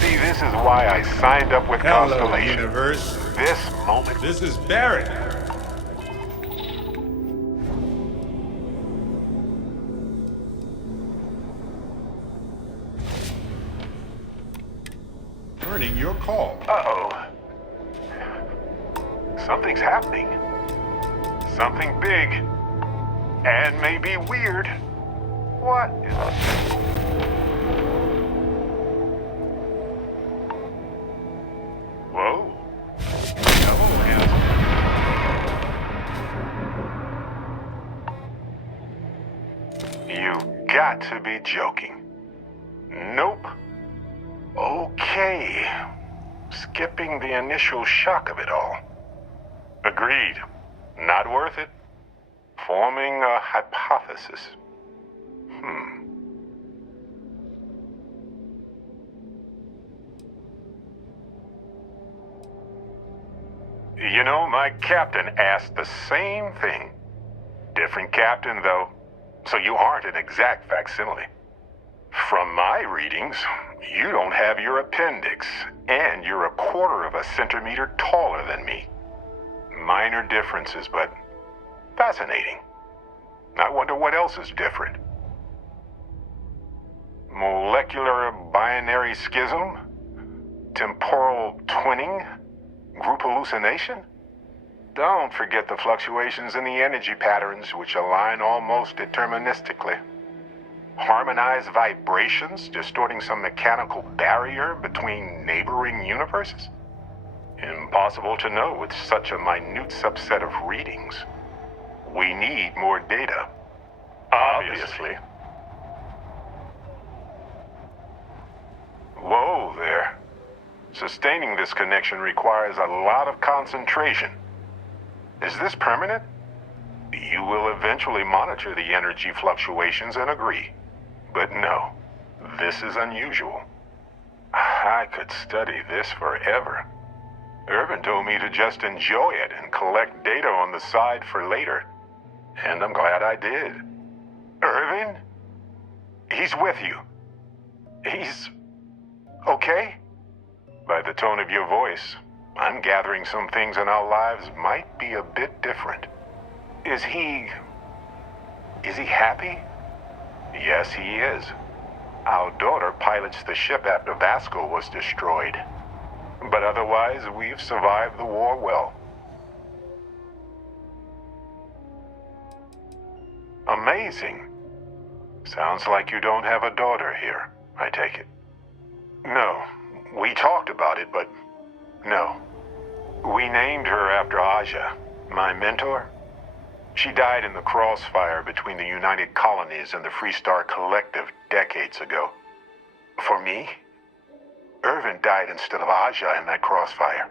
See, this is why I signed up with Hello, Constellation. universe. This moment. This is Barrett. Turning your call. Uh-oh. Something's happening. Something big. And maybe weird. What is... Whoa. Hello, handsome. You got to be joking. Nope. Okay. Skipping the initial shock of it all. Agreed. Not worth it. Forming a hypothesis. You know, my captain asked the same thing. Different captain, though, so you aren't an exact facsimile. From my readings, you don't have your appendix, and you're a quarter of a centimeter taller than me. Minor differences, but fascinating. I wonder what else is different. Molecular binary schism? Temporal twinning? Group hallucination? Don't forget the fluctuations in the energy patterns, which align almost deterministically. Harmonized vibrations distorting some mechanical barrier between neighboring universes? Impossible to know with such a minute subset of readings. We need more data. Obviously. Whoa there. Sustaining this connection requires a lot of concentration. Is this permanent? You will eventually monitor the energy fluctuations and agree. But no, this is unusual. I could study this forever. Irvin told me to just enjoy it and collect data on the side for later. And I'm glad I did. Irvin? He's with you. He's... okay? By the tone of your voice, I'm gathering some things in our lives might be a bit different. Is he happy? Yes, he is. Our daughter pilots the ship after Vasco was destroyed. But otherwise, we've survived the war well. Amazing. Sounds like you don't have a daughter here, I take it. No, we talked about it, but no. We named her after Aja, my mentor. She died in the crossfire between the United Colonies and the Freestar Collective decades ago. For me, Irvin died instead of Aja in that crossfire.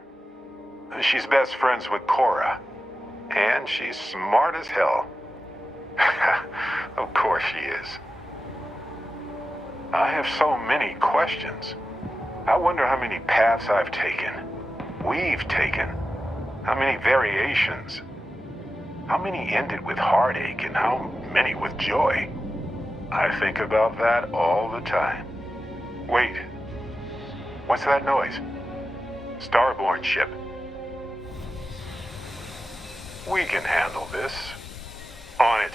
She's best friends with Cora, and she's smart as hell. Of course she is. I have so many questions. I wonder how many paths I've taken, we've taken, how many variations, how many ended with heartache and how many with joy. I think about that all the time. Wait, what's that noise? Starborn ship. We can handle this. On it.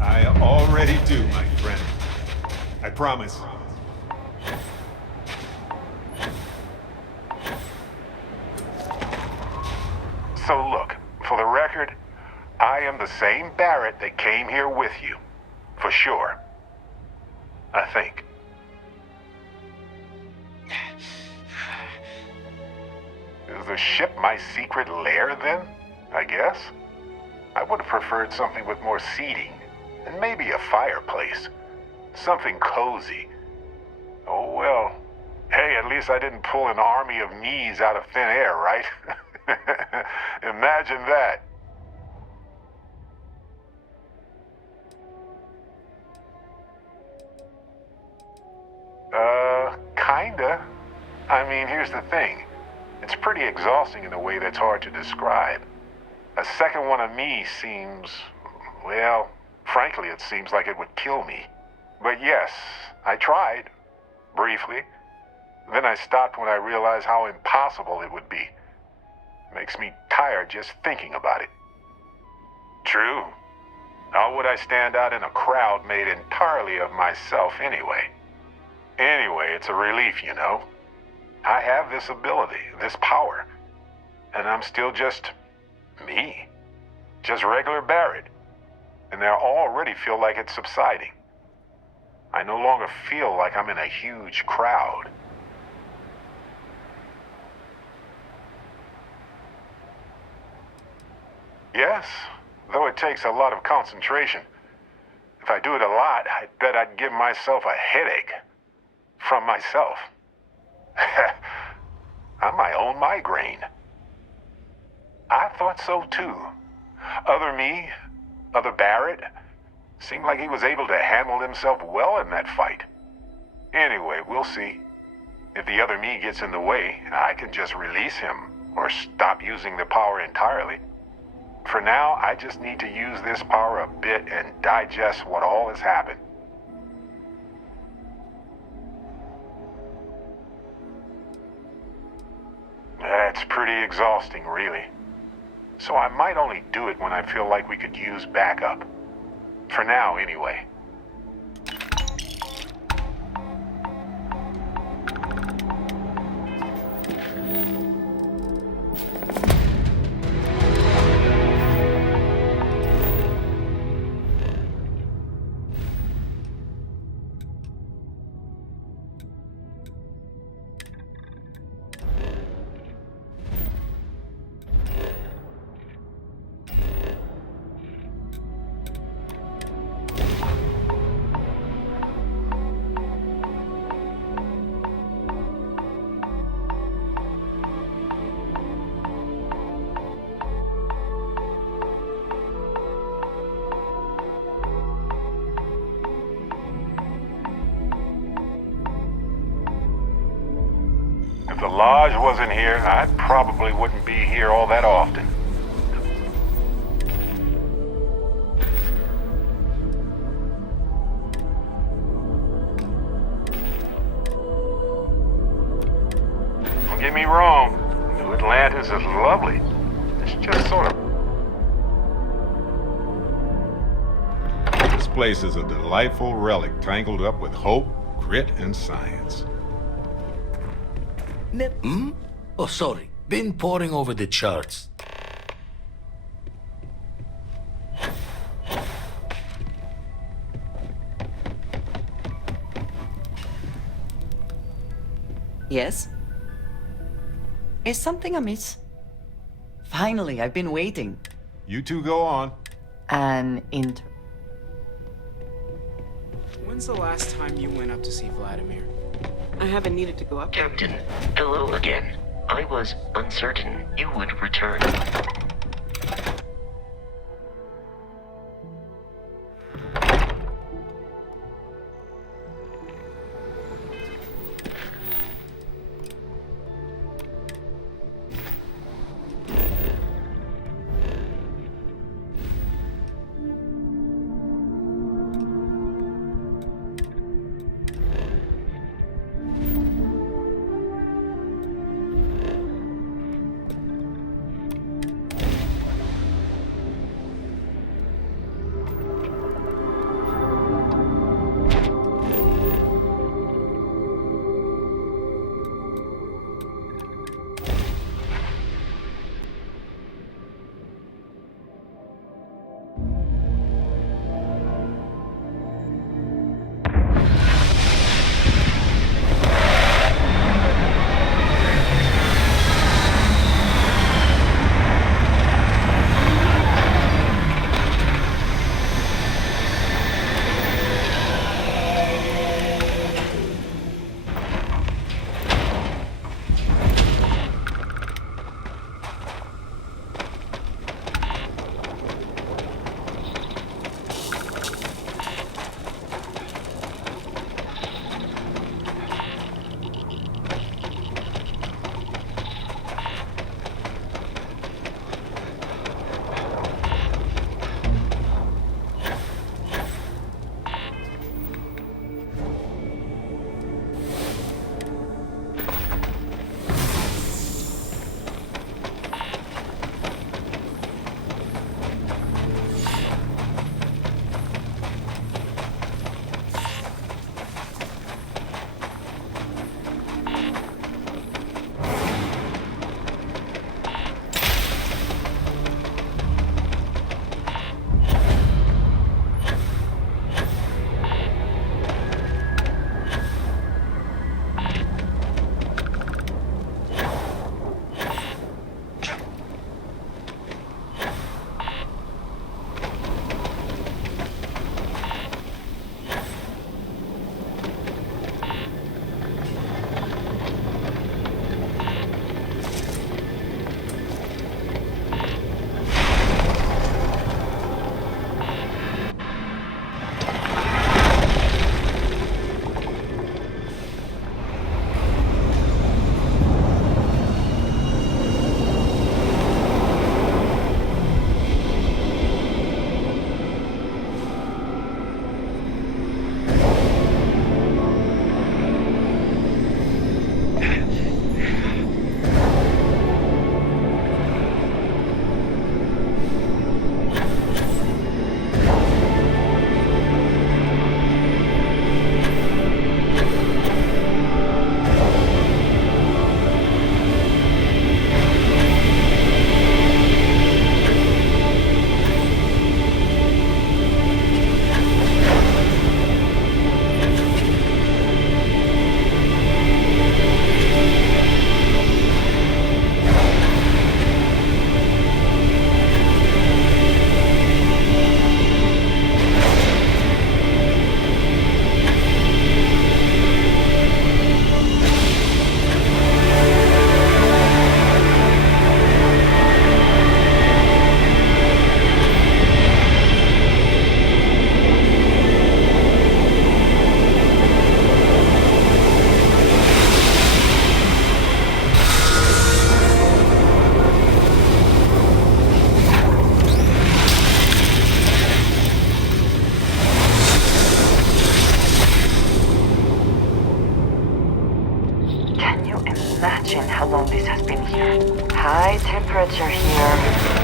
I already do, my friend. I promise. So look, for the record, I am the same Barrett that came here with you. For sure. I think. Is the ship my secret lair, then? I guess? I would have preferred something with more seating, and maybe a fireplace. Something cozy. Oh well. Hey, at least I didn't pull an army of knees out of thin air, right? Imagine that. Kinda. I mean, here's the thing. It's pretty exhausting in a way that's hard to describe. A second one of me seems, well, frankly, it seems like it would kill me. But yes, I tried. Briefly. Then I stopped when I realized how impossible it would be. Makes me tired just thinking about it. True. How would I stand out in a crowd made entirely of myself anyway? Anyway, it's a relief, you know. I have this ability, this power. And I'm still just me. Just regular Barrett. And I already feel like it's subsiding. I no longer feel like I'm in a huge crowd. Yes, though it takes a lot of concentration. If I do it a lot, I bet I'd give myself a headache. From myself. I'm my own migraine. I thought so too. Other me, other Barrett, seemed like he was able to handle himself well in that fight. Anyway, we'll see. If the other me gets in the way, I can just release him or stop using the power entirely. For now, I just need to use this power a bit and digest what all has happened. That's pretty exhausting, really. So I might only do it when I feel like we could use backup. For now, anyway. If the Lodge wasn't here, I probably wouldn't be here all that often. Don't get me wrong, New Atlantis is lovely. It's just sort of... This place is a delightful relic tangled up with hope, grit, and science. Oh, sorry. Been poring over the charts. Yes? Is something amiss? Finally, I've been waiting. You two go on. An inter. When's the last time you went up to see Vladimir? I haven't needed to go up there. Captain, hello again. I was uncertain you would return. how long this has been here. High temperature here.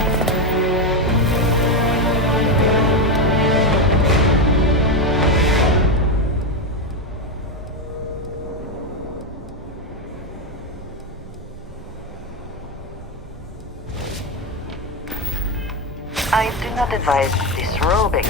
I do not advise disrobing,